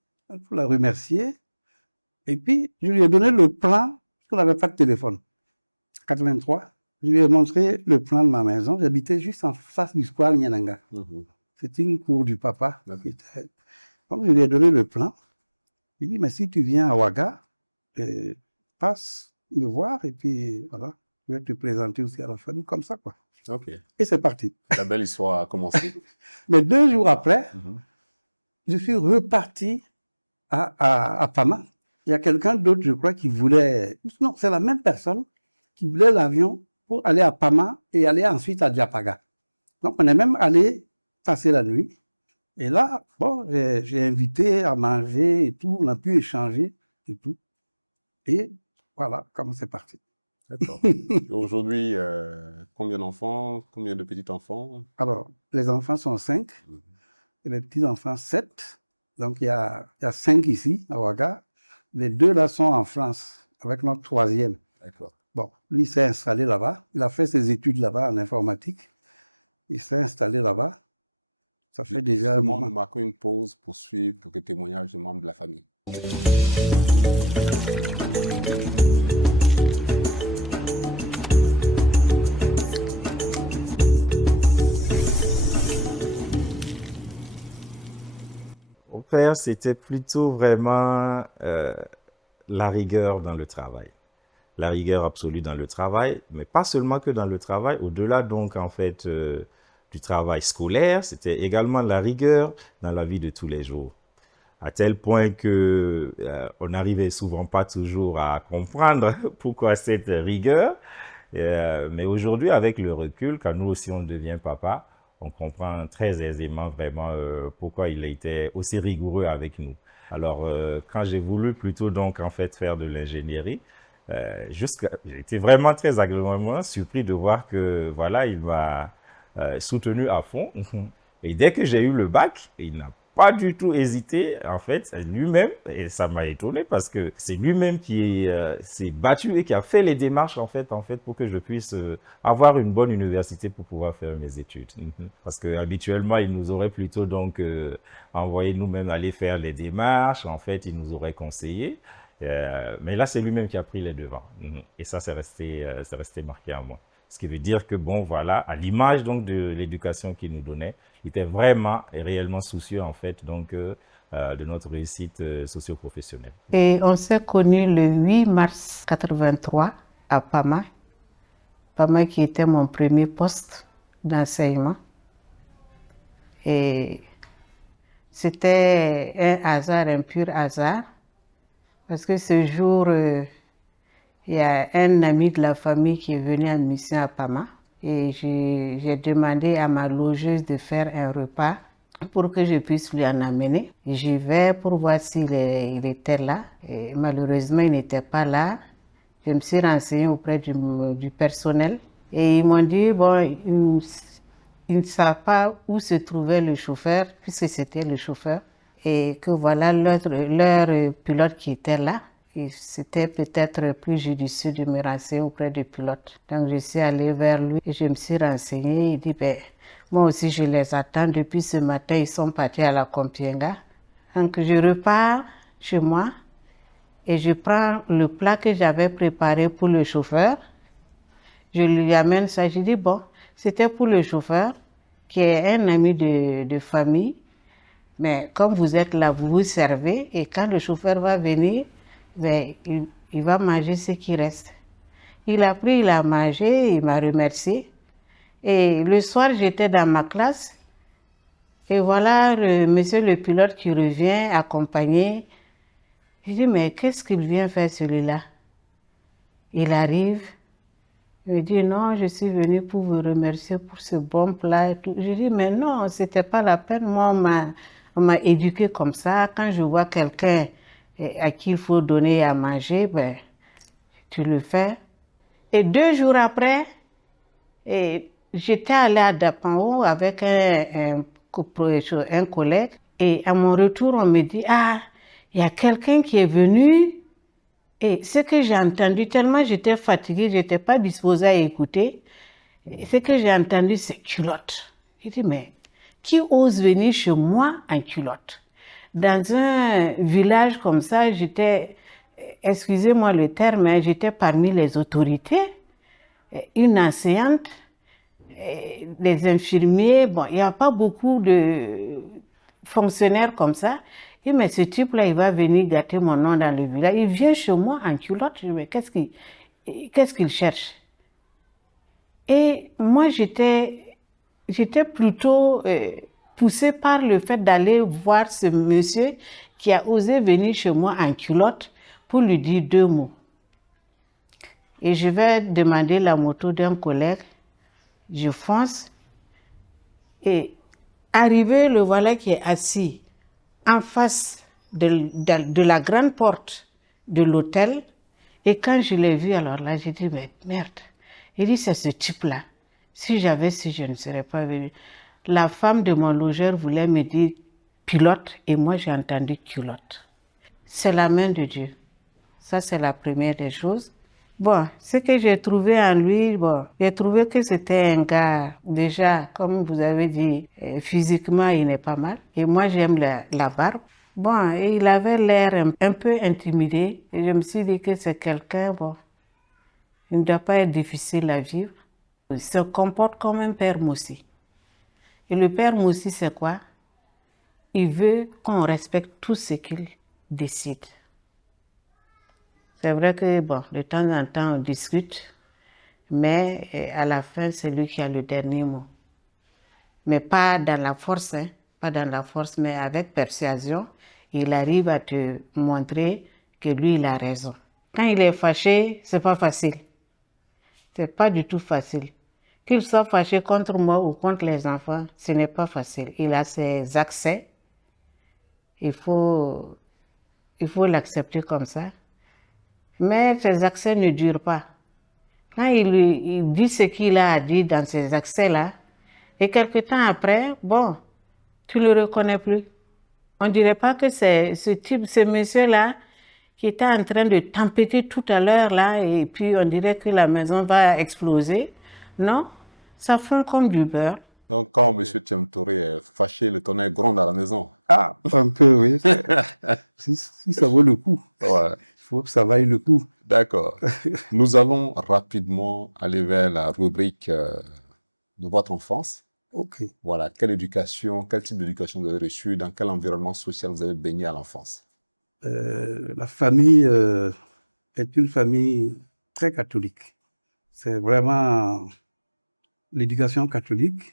pour la remercier. Et puis, je lui ai donné le plan, parce qu'on n'avait pas de téléphone. 83. Je lui ai montré le plan de ma maison. J'habitais juste en face du square Nyananga. C'était une cour du papa. Donc, je lui ai donné le plan. Il dit, mais si tu viens à Ouaga, passe me voir et puis voilà, je vais te présenter aussi à la famille, comme ça, quoi. Ok. Et c'est parti. La belle histoire a commencé. Mais 2 jours après, je suis reparti à Pama. Il y a quelqu'un d'autre, je crois, qui voulait... Non, c'est la même personne qui voulait l'avion pour aller à Pama et aller ensuite à Diapaga. Donc, on est même allé passer la nuit. Et là, bon, j'ai invité à manger et tout, on a pu échanger et tout. Et voilà, comment c'est parti. D'accord. Aujourd'hui, combien d'enfants, combien de petits-enfants? Alors, les enfants sont 5 et les petits-enfants 7. Donc, il y a 5 ici, à Ouaga. Les 2 là sont en France, avec notre 3e. D'accord. Bon, lui s'est installé là-bas. Il a fait ses études là-bas en informatique. Il s'est installé là-bas. Ça fait déjà un moment. Nous marquons une pause pour suivre quelques témoignages de membres de la famille. père, c'était plutôt vraiment la rigueur dans le travail. La rigueur absolue dans le travail, mais pas seulement que dans le travail, au-delà donc en fait du travail scolaire, c'était également la rigueur dans la vie de tous les jours. À tel point que on n'arrivait souvent pas toujours à comprendre pourquoi cette rigueur. Mais aujourd'hui, avec le recul, quand nous aussi on devient papa, on comprend très aisément vraiment pourquoi il était aussi rigoureux avec nous. Alors, quand j'ai voulu plutôt donc en fait faire de l'ingénierie, j'ai été vraiment très agréablement surpris de voir que voilà, il m'a soutenu à fond. Et dès que j'ai eu le bac, il n'a pas du tout hésité, en fait, lui-même, et ça m'a étonné parce que c'est lui-même qui s'est battu et qui a fait les démarches, en fait, pour que je puisse avoir une bonne université pour pouvoir faire mes études. Parce que habituellement, il nous aurait plutôt donc envoyé nous-mêmes aller faire les démarches, en fait, il nous aurait conseillé. Mais là, c'est lui-même qui a pris les devants. Et ça, c'est resté marqué en moi. Ce qui veut dire que, bon, voilà, à l'image donc de l'éducation qu'il nous donnait, il était vraiment et réellement soucieux, en fait, donc, de notre réussite socio-professionnelle. Et on s'est connus le 8 mars 83 à Pama. Pama qui était mon premier poste d'enseignement. Et c'était un hasard, un pur hasard. Parce que ce jour, il y a un ami de la famille qui est venu en mission à Pama et j'ai demandé à ma logeuse de faire un repas pour que je puisse lui en amener. J'y vais pour voir s'il était là et malheureusement il n'était pas là. Je me suis renseignée auprès du personnel et ils m'ont dit bon, ils ne savent pas où se trouvait le chauffeur puisque c'était le chauffeur et que voilà leur pilote qui était là. C'était peut-être plus judicieux de me renseigner auprès du pilote. Donc je suis allée vers lui et je me suis renseignée. Il dit, ben, moi aussi je les attends. Depuis ce matin, ils sont partis à la Compiègne. Donc je repars chez moi et je prends le plat que j'avais préparé pour le chauffeur. Je lui amène ça. Je dis, bon, c'était pour le chauffeur qui est un ami de famille. Mais comme vous êtes là, vous vous servez et quand le chauffeur va venir, ben, il va manger ce qui reste. Il a pris, il a mangé, il m'a remercié. Et le soir, j'étais dans ma classe. Et voilà monsieur le pilote qui revient accompagné. Je dis, mais qu'est-ce qu'il vient faire celui-là? Il arrive. Il me dit, non, je suis venu pour vous remercier pour ce bon plat et tout. Je dis, mais non, c'était pas la peine. Moi, on m'a éduqué comme ça. Quand je vois quelqu'un à qui il faut donner à manger, ben, tu le fais. Et 2 jours après, j'étais allée à Dapango avec un collègue. Et à mon retour, on me dit, ah, il y a quelqu'un qui est venu. Et ce que j'ai entendu, tellement j'étais fatiguée, je n'étais pas disposée à écouter. Et ce que j'ai entendu, c'est culotte. J'ai dit, mais qui ose venir chez moi en culotte? Dans un village comme ça, j'étais, excusez-moi le terme, hein, j'étais parmi les autorités, une enseignante, les infirmiers, bon, il n'y a pas beaucoup de fonctionnaires comme ça. Et mais ce type-là, il va venir gâter mon nom dans le village. Il vient chez moi en culotte, je dis, mais qu'est-ce qu'il cherche? Et moi, j'étais plutôt poussée par le fait d'aller voir ce monsieur qui a osé venir chez moi en culotte pour lui dire 2 mots. Et je vais demander la moto d'un collègue, je fonce et arrivé, le voilà qui est assis en face de la grande porte de l'hôtel. Et quand je l'ai vu, alors là, j'ai dit, mais merde. Il dit, c'est ce type-là. Si j'avais su, je ne serais pas venu. La femme de mon logeur voulait me dire pilote et moi j'ai entendu culotte. C'est la main de Dieu. Ça, c'est la première des choses. Bon, ce que j'ai trouvé en lui, bon, j'ai trouvé que c'était un gars, déjà, comme vous avez dit, physiquement, il n'est pas mal. Et moi, j'aime la barbe. Bon, et il avait l'air un peu intimidé. Et je me suis dit que c'est quelqu'un, bon, il ne doit pas être difficile à vivre. Il se comporte comme un père Moussi. Et le père Moussi, c'est quoi? il veut qu'on respecte tout ce qu'il décide. C'est vrai que, bon, de temps en temps, on discute, mais à la fin, c'est lui qui a le dernier mot. Mais pas dans la force, hein, pas dans la force, mais avec persuasion, il arrive à te montrer que lui, il a raison. Quand il est fâché, c'est pas facile. C'est pas du tout facile. Qu'il soit fâché contre moi ou contre les enfants, ce n'est pas facile. Il a ses accès. Il faut l'accepter comme ça. Mais ces accès ne durent pas. Quand il dit ce qu'il a dit dans ces accès-là, et quelque temps après, bon, tu ne le reconnais plus. On ne dirait pas que c'est ce monsieur-là qui était en train de tempêter tout à l'heure là, et puis on dirait que la maison va exploser. Non, ça fond comme du beurre. Donc, quand M. Tiem Touré est fâché, le tonnerre gronde à la maison. Ah, un peu, oui. si ça vaut le coup. Ouais. Il faut que ça vaille le coup. D'accord. Nous allons rapidement aller vers la rubrique de votre enfance. OK. Voilà, quel type d'éducation vous avez reçu, dans quel environnement social vous avez baigné à l'enfance? La famille est une famille très catholique. C'est vraiment l'éducation catholique.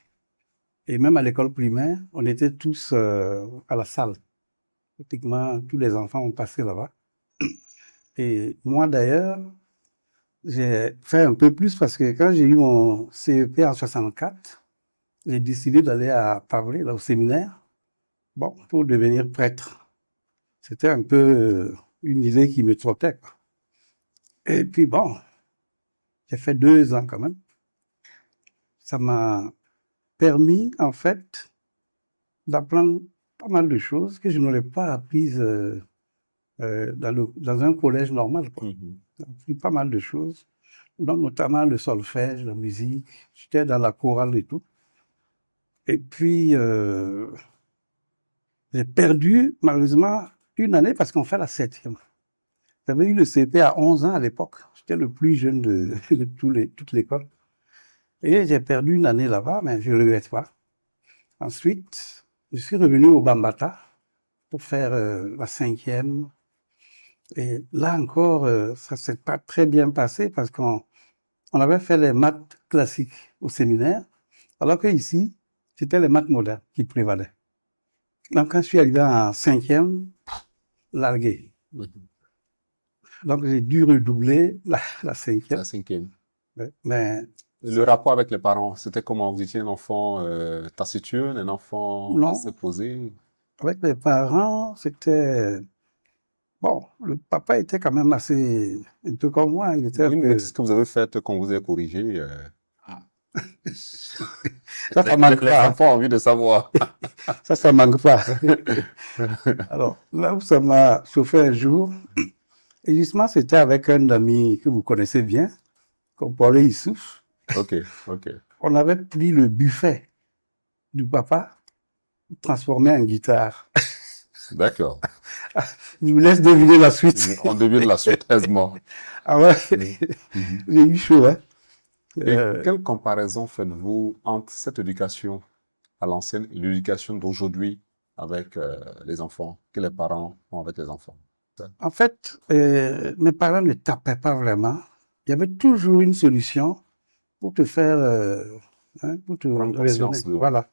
Et même à l'école primaire, on était tous à la salle. Pratiquement tous les enfants ont passé là-bas. Et moi d'ailleurs, j'ai fait un peu plus parce que quand j'ai eu mon CEP en 64, j'ai décidé d'aller à Paris, là au séminaire, bon, pour devenir prêtre. C'était un peu une idée qui me trottait, quoi. Et puis bon, j'ai fait 2 ans quand même. Ça m'a permis, en fait, d'apprendre pas mal de choses que je n'aurais pas apprises dans un collège normal, quoi. J'ai appris pas mal de choses, donc notamment le solfège, la musique. J'étais dans la chorale et tout. Et puis, j'ai perdu, malheureusement, une année parce qu'on fait la 7e. J'avais eu le CP à 11 ans à l'époque. J'étais le plus jeune de toute l'école. Et j'ai perdu une année là-bas, mais je ne regrette pas. Ensuite, je suis revenu au Bambata pour faire la 5e. Et là encore, ça ne s'est pas très bien passé parce qu'on avait fait les maths classiques au séminaire, alors qu'ici, c'était les maths modernes qui prévalaient. Donc, quand je suis arrivé en 5e, largué. Donc, j'ai dû redoubler la 5e. La 5e. Ouais, mais le rapport avec les parents, c'était comment? Vous étiez un enfant taciturne, un enfant assez posé? Avec les parents, c'était... Bon, le papa était quand même assez... un peu comme moi. Il était Ce que vous avez fait quand vous avez corrigé... ça manque pas. Les enfants ont envie de savoir. Ça manque pas. Alors, là où ça m'a chauffé un jour, et justement, c'était avec un ami que vous connaissez bien, qu'on parlait Issouf. OK. On avait pris le buffet du papa, transformé en guitare. D'accord. Je vous laisse deviner la suite. On devine la suite aisément. Ah ouais, j'ai eu chaud, hein. Et quelle comparaison faites-vous entre cette éducation à l'ancienne et l'éducation d'aujourd'hui avec les enfants, que les parents font avec les enfants? En fait, mes parents ne tapaient pas vraiment. Il y avait toujours une solution pour te faire, pour te raisonner. Voilà.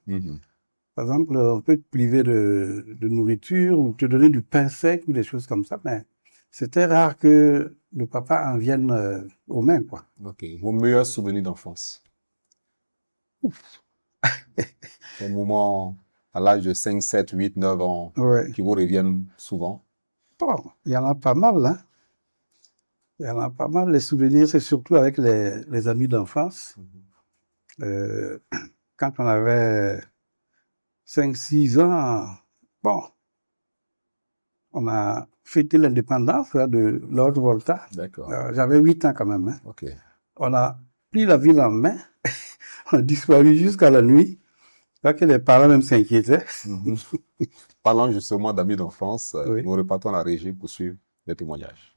Par exemple, on peut te priver de nourriture ou te donner du pain sec ou des choses comme ça, mais c'était rare que le papa en vienne aux mains, quoi. OK. Vos meilleurs souvenirs d'enfance? Au moment, à l'âge de 5, 7, 8, 9 ans, qui vous reviennent souvent? Bon, il y en a pas mal, hein. Il y en a pas mal. Les souvenirs, c'est surtout avec les amis d'enfance. Quand on avait 5, 6 ans, bon, on a fêté l'indépendance de Lord Volta. D'accord. J'avais 8 ans quand même, hein. OK. On a pris la ville en main. On a disparu jusqu'à la nuit. Là que les parents même s'inquiétaient. Parlant justement d'amis d'enfance, nous repartons à la régie pour suivre les témoignages.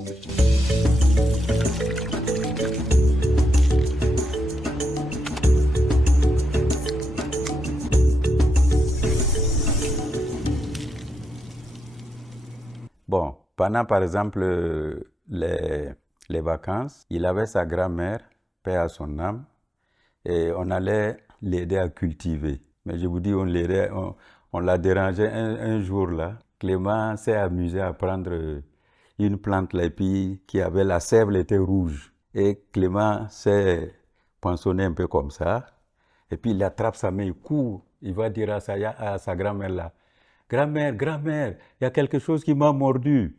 pendant, par exemple, les vacances, il avait sa grand-mère, paix à son âme, et on allait l'aider à cultiver. Mais je vous dis, on l'a dérangé un jour là. Clément s'est amusé à prendre une plante là, et puis qui avait la sève, elle était rouge. Et Clément s'est poinçonné un peu comme ça. Et puis il attrape sa main, il court, il va dire à sa grand-mère là, grand-mère, grand-mère, il y a quelque chose qui m'a mordu.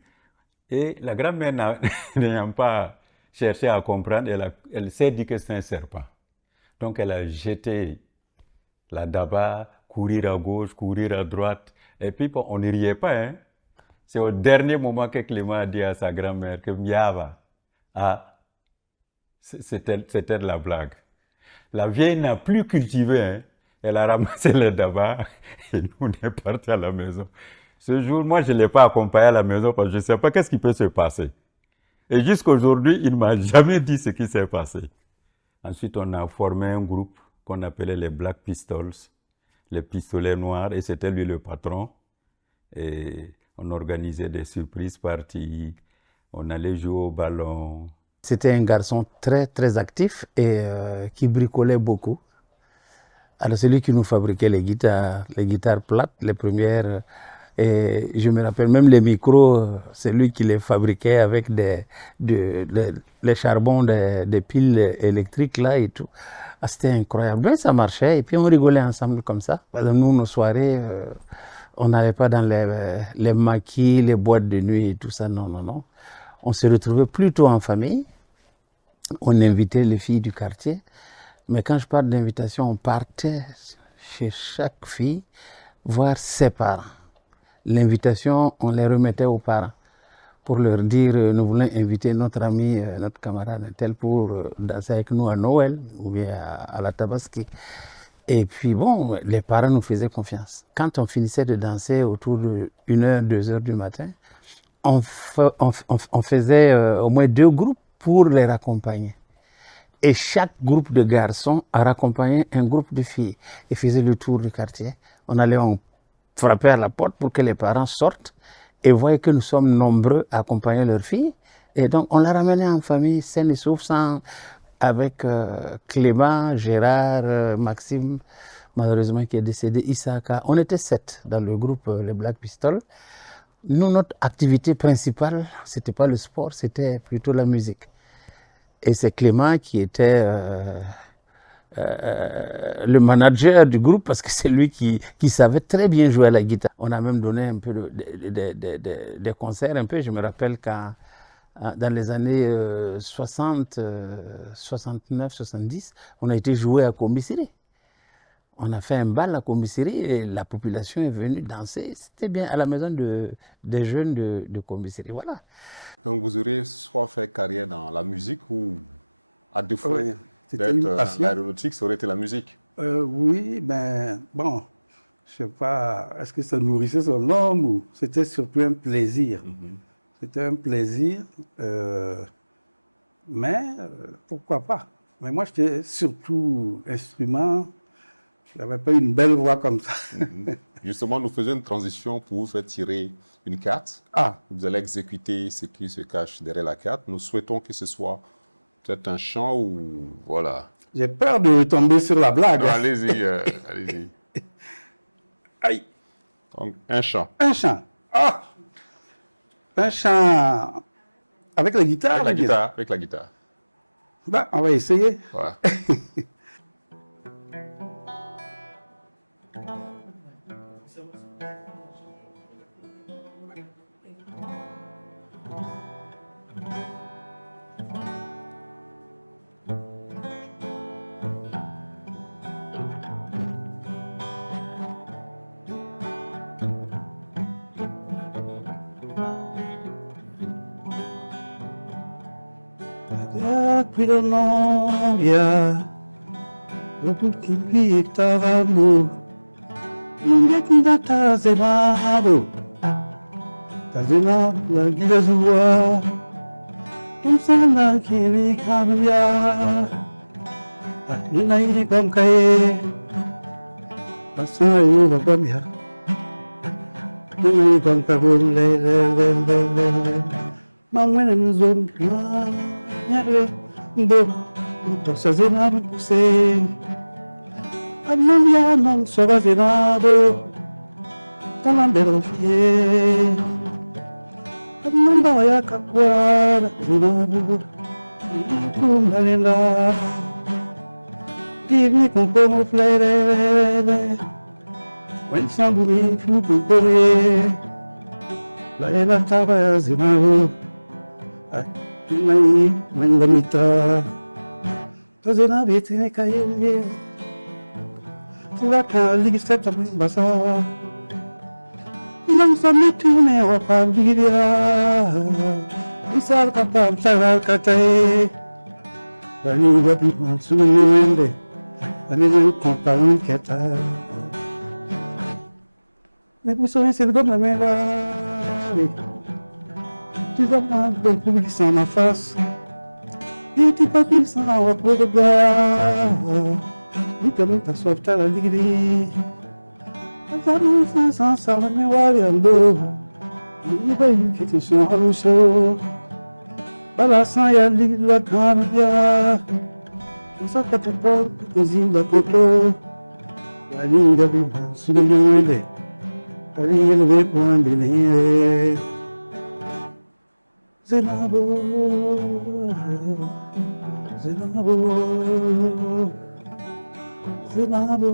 Et la grand-mère n'ayant pas cherché à comprendre, elle s'est dit que c'est un serpent. Donc elle a jeté la daba, courir à gauche, courir à droite. Et puis on ne riait pas. Hein? C'est au dernier moment que Clément a dit à sa grand-mère que Miava, c'était de la blague. La vieille n'a plus cultivé. Hein? Elle a ramassé le daba et nous on est partis à la maison. Ce jour, moi je ne l'ai pas accompagné à la maison parce que je ne sais pas qu'est-ce qui peut se passer. Et jusqu'à aujourd'hui, il ne m'a jamais dit ce qui s'est passé. Ensuite, on a formé un groupe qu'on appelait les Black Pistols, les pistolets noirs, et c'était lui le patron. Et on organisait des surprises parties, on allait jouer au ballon. C'était un garçon très, très actif et qui bricolait beaucoup. Alors, c'est lui qui nous fabriquait les guitares plates, les premières. Et je me rappelle même les micros, c'est lui qui les fabriquait avec les charbons des piles électriques là et tout. Ah, c'était incroyable. Ben, ça marchait et puis on rigolait ensemble comme ça. Nous, nos soirées, on n'allait pas dans les maquis, les boîtes de nuit et tout ça. Non, non, non. On se retrouvait plutôt en famille. On invitait les filles du quartier. Mais quand je parle d'invitation, on partait chez chaque fille voir ses parents. L'invitation, on les remettait aux parents pour leur dire nous voulons inviter notre ami, notre camarade tel pour danser avec nous à Noël ou bien à la Tabaski. Et puis bon, les parents nous faisaient confiance. Quand on finissait de danser autour de 1h, 2h du matin, on faisait au moins 2 groupes pour les raccompagner. Et chaque groupe de garçons a raccompagné un groupe de filles et faisait le tour du quartier. On allait frapper à la porte pour que les parents sortent et voient que nous sommes nombreux à accompagner leurs filles. Et donc, on la ramenait en famille, saine et sauve, avec Clément, Gérard, Maxime, malheureusement qui est décédé, Isaka. On était 7 dans le groupe les Black Pistols. Nous, notre activité principale, c'était pas le sport, c'était plutôt la musique. Et c'est Clément qui était le manager du groupe parce que c'est lui qui savait très bien jouer à la guitare. On a même donné un peu des concerts, un peu. Je me rappelle quand, dans les années 60, 69, 70, on a été joué à Combisiri. On a fait un bal à Combisiri et la population est venue danser. C'était bien à la maison des jeunes de Combisiri. Voilà. Donc vous aurez soit fait carrière dans la musique ou à défaut d'être dans l'aéronautique, ça aurait été la musique. Oui, ben bon, je sais pas, est-ce que ça nourrissait son homme ou c'était surtout un plaisir. C'était un plaisir, mais pourquoi pas. Mais moi, j'étais surtout instrument. Je n'avais pas une belle voix comme ça. Justement, nous faisons une transition pour vous faire tirer une carte. Vous allez exécuter ce qui se cache derrière la carte. Nous souhaitons que ce soit peut-être un chant ou voilà. J'ai peur de retomber sur la blague. Non, allez-y, allez-y. Aïe. Donc, un chant. Un chant. Un chant avec la guitare. Avec la guitare. Ben, on va essayer. Voilà. Pilonoria, Repulki Tavamu, Yungekunda Tazemabu, Tazena, la Gilazua, Tumsana Kili Kabia, Nairi Pamkae, Pasayu Babamia, Mwen kon kabou le le le le le le. Ma mwen mzom nyare mbo. Sa zena mpuse. Anambia non soba zenado. Kalambero fie. Anamba ya kakwara zenado. Kumdalinda. Divni kon komo flere. When somebody flew to Korea, like a tower, Zimao, I when the meter does it have it in a cahier? So that can leave set of Bassa. Young submit to me or Pambiria. It's all Capam Saral Cate. I knew what people soon went. I didn't compound Cata. Me puso en el gom la me vale. Tu vas pas bon public sans ma face. Et tu pas plus sans la programme. Ni comme ta soif à la ligue. Ça nous fait sans ça me vale ando. Ni pas eu qui te sont à l'ousso. Bala sans ya ligue la camia. Ça quand tu parles, tu la photo. La ligue a vu sur le monde. Ariel ve con bine Zenabo Zenabo Zenabo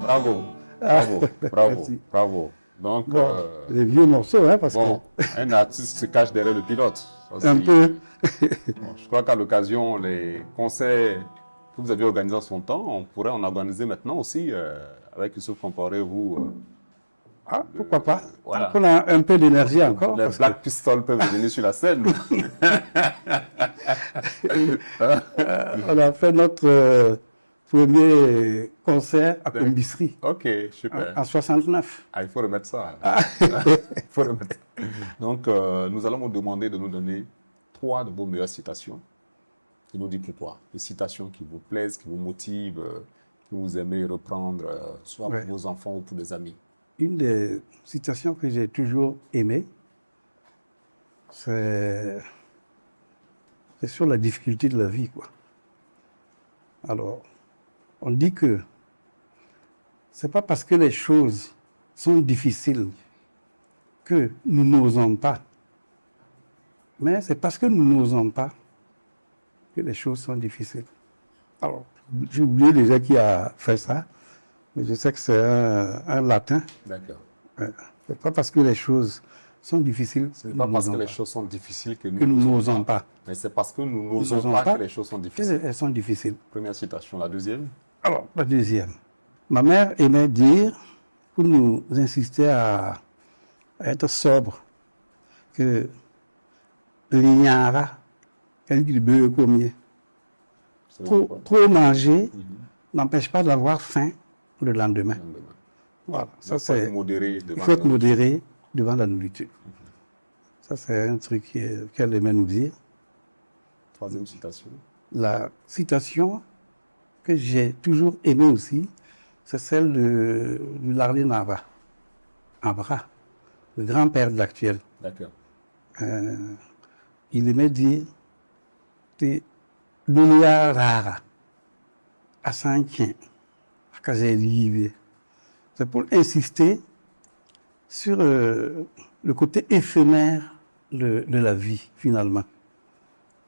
Bravo, Merci. bravo. Donc, Bon, les vieux morceaux, hein, parce bon, un artiste se cache derrière le pilote. Ça, que un c'est- peu. Bon, je crois qu'à l'occasion, les concerts que vous avez organisés en son temps, on pourrait en organiser maintenant aussi avec Youssouf Comparé, vous. Ah, pourquoi pas. Voilà. On a un peu d'énergie encore. Les parce Black Pistols peuvent venir sur la scène. on a fait notre premier concert à Combisserie Ok, super. en 69. Ah, il faut remettre ça. Il faut remettre. Donc, nous allons vous demander de nous donner 3 de vos meilleures citations. Et nous dire pourquoi. Des citations qui vous plaisent, qui vous motivent, que vous aimez reprendre, soit Ouais. pour vos enfants ou pour des amis. Une des citations que j'ai toujours aimées, c'est sur la difficulté de la vie, quoi. Alors, on dit que c'est pas parce que les choses sont difficiles que nous n'osons pas, mais c'est parce que nous n'osons pas que les choses sont difficiles. Alors, j'ai oublié déjà qui a fait ça, mais je sais que c'est un latin. D'accord. Ouais. C'est pas parce que les choses sont difficiles Ce n'est pas parce que les choses sont difficiles que que nous n'osons pas. Mais c'est parce que nous n'osons n'osons pas pas que les choses sont difficiles. Elles sont difficiles. Première citation. La deuxième. Alors, la deuxième. Ma mère aimait dire, pour nous insister à être sobre, que l'ignara, quelqu'un beurre combien. C'est quoi? Trop manger n'empêche pas d'avoir faim le lendemain. Il Voilà, ça faut être c'est. modéré Il devant faut être la- modéré devant la nourriture. Ça c'est un truc qu'elle aimait nous dire. Troisième citation. La citation que j'ai toujours aimée aussi, c'est celle du Larlé Nava, Abra, le grand-père de l'actuel. D'accord. Il aimait dire Dunia rara, à Saint-Quin, à Kazélivé. C'est pour insister sur le côté éphémère de la vie, finalement.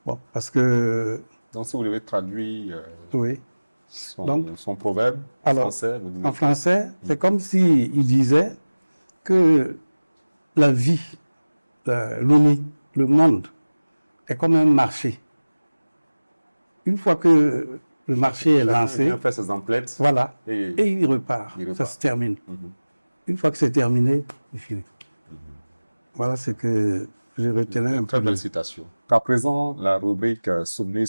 Bon, parce que, Donc, si vous devez traduire oui, son proverbe en Alors, français, vous dites en français, c'est comme s'il disait que la vie, le monde, est comme un marché. Une fois que le marché est chacun lancé, vient faire ses emplettes. voilà, Et- et il repart. Il repart. Ça se termine. Mhm. Une fois que c'est terminé, c'est fini. Voilà ce que je retenais un Très peu. belle citation. À présent, la rubrique Souvenir,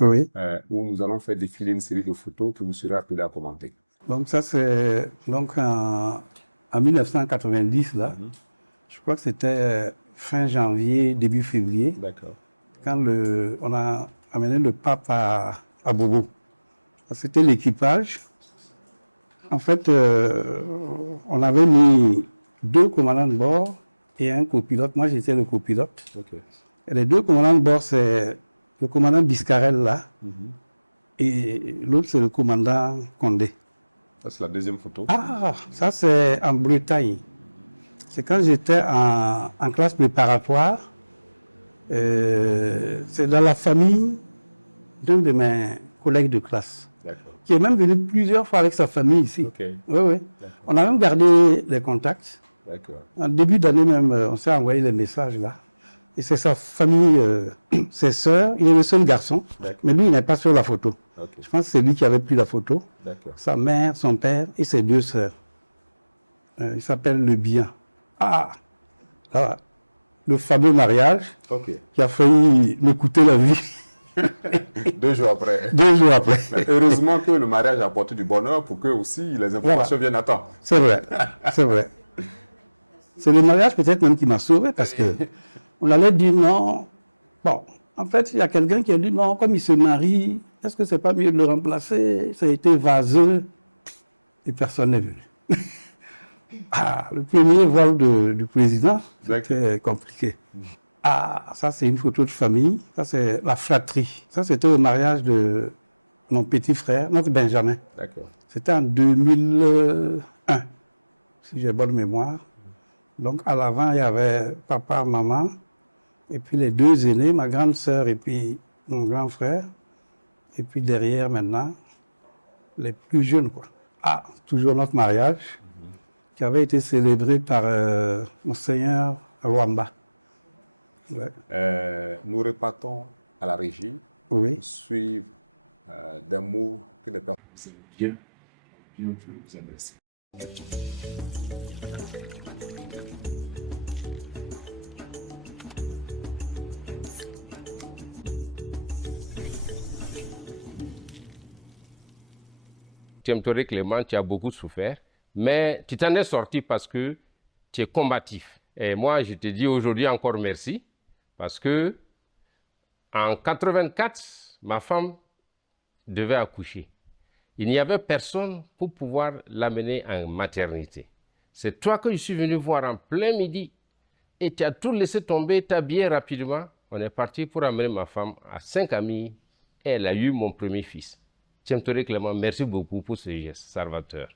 Oui. où nous allons faire défiler une série de photos que vous serez appelés à commenter. Donc ça, c'est donc en 1990, là. Je crois que c'était fin janvier, début février, D'accord. quand on a amené le pape à Bobo. C'était l'équipage En fait, on avait mis 2 commandants de bord et un copilote. Moi, j'étais le copilote. Ok. Et les 2 commandants de bord, c'est le commandant Biscarel, là, et l'autre, c'est le commandant Condé. Ça, c'est la deuxième photo. Ah, ça, c'est en Bretagne. C'est quand j'étais en classe préparatoire. C'est dans la famille d'un de mes collègues de classe, D'accord. qui est même venu plusieurs fois avec sa famille ici. Ok. Oui, oui. On a même gardé les contacts. D'accord. En début d'année même, on s'est envoyé les messages là. Et c'est sa famille, ses sœurs. Il est le seul garçon, mais lui, il n'est pas sur la photo. Ok. Je pense que c'est lui qui avait pris la photo. D'accord. Sa mère, son père et ses 2 sœurs. Il s'appelle Le Bien. Ah, là, le fameux mariage Ok. qui a failli me coûter la vie 2 jours après. 2 jours après. Mais heureusement que le mariage a apporté du bonheur pour que aussi les informations viennent à temps. C'est vrai, c'est vrai. C'est le mariage peut-être même qui m'a sauvé parce que on allait dire non. Bon, en fait, il y a quelqu'un qui a dit non, comme il se marie, est-ce que c'est pas mieux de le remplacer? Ça a été vaseux et personne n'est venu. Ah, le premier vol du président, c'était compliqué. Ah, ça c'est une photo de famille, ça c'est la fratrie. Ça c'était au mariage de mon petit frère, notre Benjamin. D'accord. C'était en 2001, si j'ai bonne mémoire. Donc à l'avant, il y avait papa, maman, et puis les 2 aînés, ma grande sœur et puis mon grand frère. Et puis derrière maintenant, les plus jeunes, quoi. Ah, toujours notre mariage, qui avait été célébré par Monseigneur Rwamba. Ouais. Nous repartons à la régie Oui. pour suivre des mots que les personnes. Tiem Touré Clément, tu as beaucoup souffert, mais tu t'en es sorti parce que tu es combatif. Et moi, je te dis aujourd'hui encore merci, parce que en 84, ma femme devait accoucher. Il n'y avait personne pour pouvoir l'amener en maternité. C'est toi que je suis venu voir en plein midi et tu as tout laissé tomber, t'habiller rapidement. On est parti pour amener ma femme à Saint-Camille et elle a eu mon premier fils. Tiem Touré Clément, merci beaucoup pour ce geste salvateur.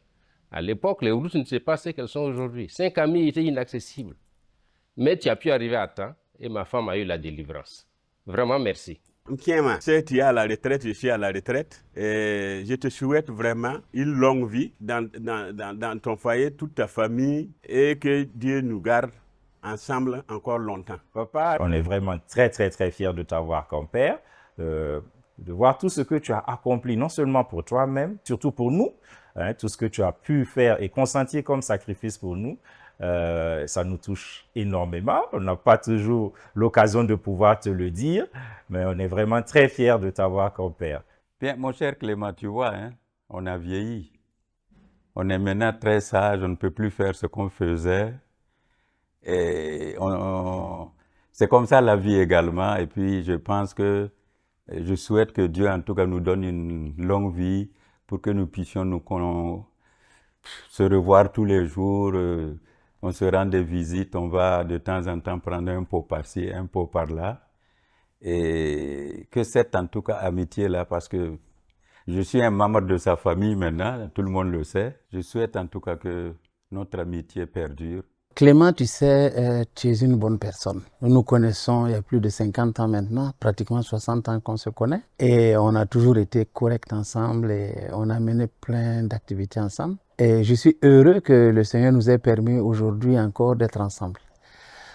À l'époque, les routes ne sais pas ce qu'elles sont aujourd'hui. Saint-Camille était inaccessible. Mais tu as pu arriver à temps et ma femme a eu la délivrance. Vraiment, merci. Nkiema, tu es à la retraite, je suis à la retraite. Et je te souhaite vraiment une longue vie dans ton foyer, toute ta famille, et que Dieu nous garde ensemble encore longtemps. Papa, On est vraiment très, très, très fiers de t'avoir comme père, de voir tout ce que tu as accompli, non seulement pour toi-même, surtout pour nous, hein, tout ce que tu as pu faire et consentir comme sacrifice pour nous. Ça nous touche énormément. On n'a pas toujours l'occasion de pouvoir te le dire, mais on est vraiment très fiers de t'avoir comme père. Bien, mon cher Clément, tu vois, hein, on a vieilli. On est maintenant très sage, on ne peut plus faire ce qu'on faisait. Et c'est comme ça la vie également. Et puis, je pense que je souhaite que Dieu, en tout cas, nous donne une longue vie pour que nous puissions se revoir tous les jours. On se rend des visites, on va de temps en temps prendre un pot par-ci, un pot par-là. Et que cette, en tout cas, amitié-là, parce que je suis un membre de sa famille maintenant, tout le monde le sait. Je souhaite en tout cas que notre amitié perdure. Clément, tu sais, tu es une bonne personne. Nous nous connaissons il y a plus de 50 ans maintenant, pratiquement 60 ans qu'on se connaît. Et on a toujours été corrects ensemble et on a mené plein d'activités ensemble. Et je suis heureux que le Seigneur nous ait permis aujourd'hui encore d'être ensemble.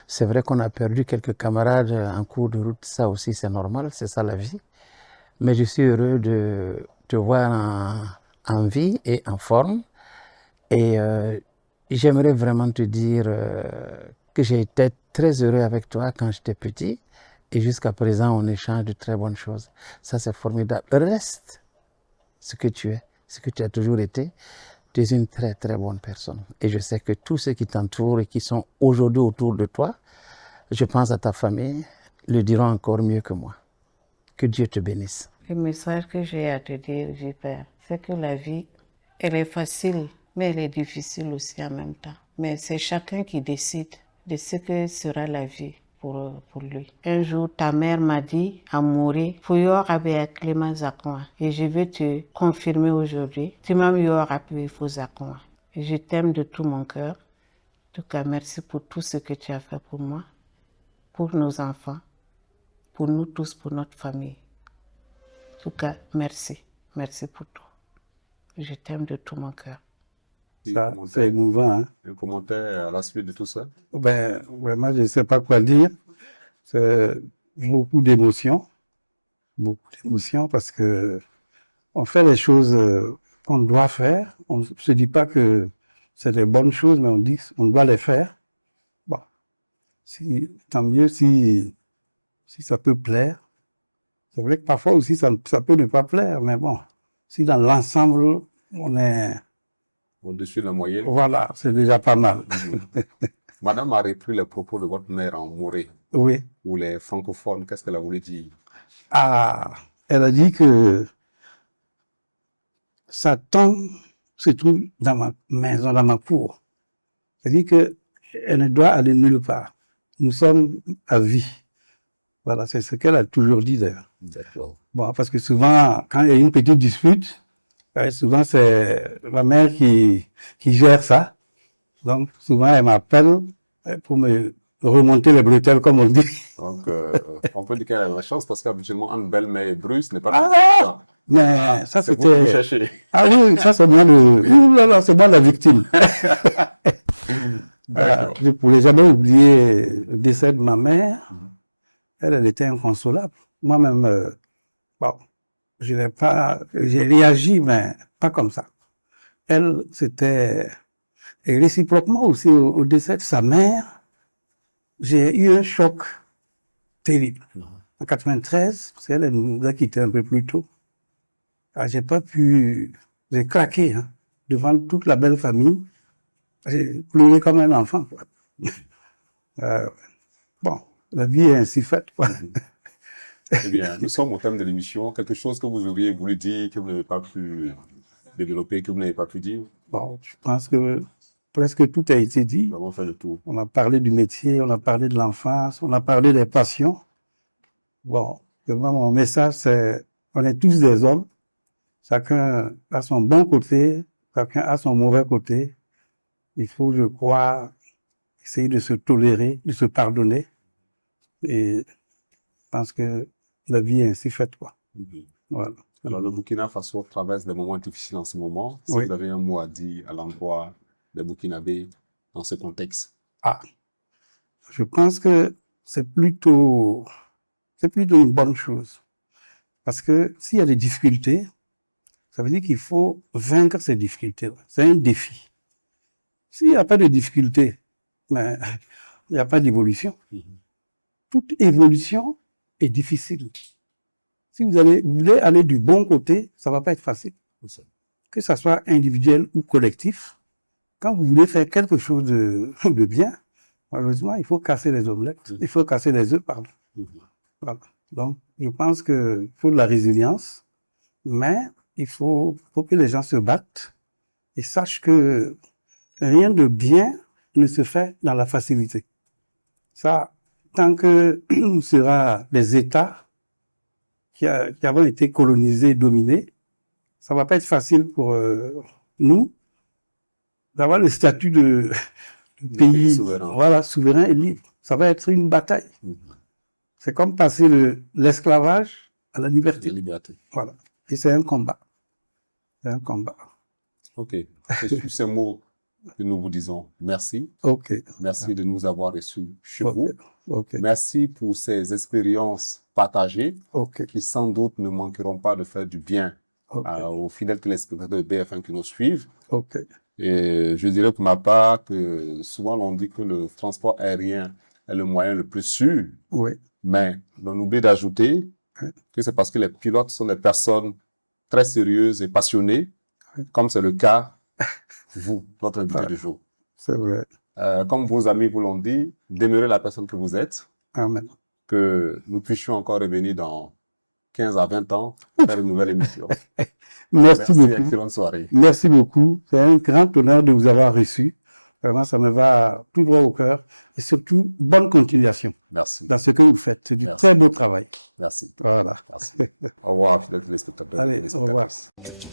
C'est vrai qu'on a perdu quelques camarades en cours de route, ça aussi c'est normal, c'est ça la vie. Mais je suis heureux de te voir en vie et en forme. Et j'aimerais vraiment te dire que j'ai été très heureux avec toi quand j'étais petit. Et jusqu'à présent, on échange de très bonnes choses. Ça, c'est formidable. Reste ce que tu es, ce que tu as toujours été. Tu es une très, très bonne personne. Et je sais que tous ceux qui t'entourent et qui sont aujourd'hui autour de toi, je pense à ta famille, le diront encore mieux que moi. Que Dieu te bénisse. Le message que j'ai à te dire, Père, c'est que la vie Elle est facile, mais elle est difficile aussi en même temps. Mais c'est chacun qui décide de ce que sera la vie pour lui. Un jour, ta mère m'a dit, Amouré, faut y avoir Clément Zakwa. Et je vais te confirmer aujourd'hui. Tu m'as mis à Zakwa. Je t'aime de tout mon cœur. En tout cas, merci pour tout ce que tu as fait pour moi, pour nos enfants, pour nous tous, pour notre famille. En tout cas, merci. Merci pour tout. Je t'aime de tout mon cœur. Ça, c'est émouvant. Hein? Un commentaire à la suite de tout ça? Ben, vraiment, je ne sais pas quoi dire. C'est beaucoup d'émotions. Beaucoup d'émotions parce que on fait les choses qu'on doit faire. On ne se dit pas que c'est des bonnes choses, mais on dit qu'on doit les faire. Bon, tant mieux si ça peut plaire. C'est vrai que parfois aussi, ça peut ne pas plaire, mais bon, si dans l'ensemble, on est au-dessus de la moyenne. Voilà, c'est déjà pas mal. Madame a repris les propos de votre mère en Moré. Oui. Ou les francophones, qu'est-ce qu'elle a voulu dire? Ah, elle a dit que sa tombe se trouve dans ma maison, dans ma cour. C'est-à-dire qu'elle ne doit aller nulle part. Nous sommes à vie. Voilà, c'est ce qu'elle a toujours dit d'ailleurs. D'accord. Bon, parce que souvent, quand il y a une petite dispute, souvent c'est ma mère qui gère ça. Donc souvent elle m'appelle pour me remonter les bretelles, comme on dit. Donc on peut dire qu'elle a la chance parce qu'habituellement une belle-mère et Bruce n'est pas ça. Mais ça c'était. Vous cherchez. Ah oui, ça c'est moi ouh là là, c'est moi la victime. Je ne pourrais jamais oublier le décès de ma mère. Elle était inconsolable. Moi-même, bon, j'ai réagi, mais pas comme ça. Elle, c'était... Et réciproquement aussi, au décès de sa mère, j'ai eu un choc terrible. En 93, parce qu'elle nous a quittés un peu plus tôt. J'ai pas pu... J'ai craqué devant toute la belle famille. J'ai pleuré comme un enfant. Quoi. Bon, la vie est ainsi faite. Quoi. Eh bien, nous sommes au thème de l'émission. Quelque chose que vous auriez voulu dire, que vous n'avez pas pu développer, que vous n'avez pas pu dire? Bon, je pense que presque tout a été dit. Nous avons fait le tour. On a parlé du métier, on a parlé de l'enfance, on a parlé des passions. Bon, vraiment, mon message, c'est on est tous des hommes. Chacun a son bon côté, chacun a son mauvais côté. Il faut, je crois, essayer de se tolérer, de se pardonner. Et je pense que la vie est ainsi faite, quoi. Voilà. Alors, le Burkina Faso traverse des moments difficiles en ce moment. Si vous avez un mot à dire à l'endroit des Burkinabés dans ce contexte? Je pense que c'est plutôt une bonne chose. Parce que s'il y a des difficultés, ça veut dire qu'il faut vaincre ces difficultés. C'est un défi. S'il n'y a pas de difficultés, mais il n'y a pas d'évolution. Toute évolution est difficile. Si vous voulez aller du bon côté, ça ne va pas être facile. Que ça soit individuel ou collectif, quand vous voulez faire quelque chose de bien, malheureusement, il faut casser les omelettes. Il faut casser les œufs, pardon. Voilà. Donc, je pense qu'il faut de la résilience, mais il faut que les gens se battent et sachent que rien de bien ne se fait dans la facilité. Ça, tant que nous serons des États qui avons été colonisés, dominés, ça va pas être facile pour nous d'avoir le statut de pays souverain. Voilà, souverain et libre. Ça va être une bataille. C'est comme passer de l'esclavage à la liberté. Voilà. Et c'est un combat. C'est un combat. Ok. C'est sur ces mots que nous vous disons merci. Ok. Merci de nous avoir reçus chez vous. Merci pour ces expériences partagées qui sans doute ne manqueront pas de faire du bien aux fidèles téléspectateurs de BFM qui nous suivent. Et je dirais pour ma part que souvent on dit que le transport aérien est le moyen le plus sûr. Mais on oublie d'ajouter que c'est parce que les pilotes sont des personnes très sérieuses et passionnées, comme c'est le cas vous, notre invité du jour. C'est vrai. Comme vos amis vous l'ont dit, demeurez la personne que vous êtes. Amen. Que nous puissions encore revenir dans 15 à 20 ans, faire une nouvelle émission. Merci beaucoup. Excellente soirée. Merci beaucoup. C'est un grand honneur de vous avoir reçu. Vraiment, ça me va tout droit au cœur. Et surtout, bonne continuation. Merci. Dans ce que vous faites. C'est du très beau travail. Merci. Voilà. Merci. Au revoir, fidèles téléspectateurs. Allez, au revoir. Téléspectatrices.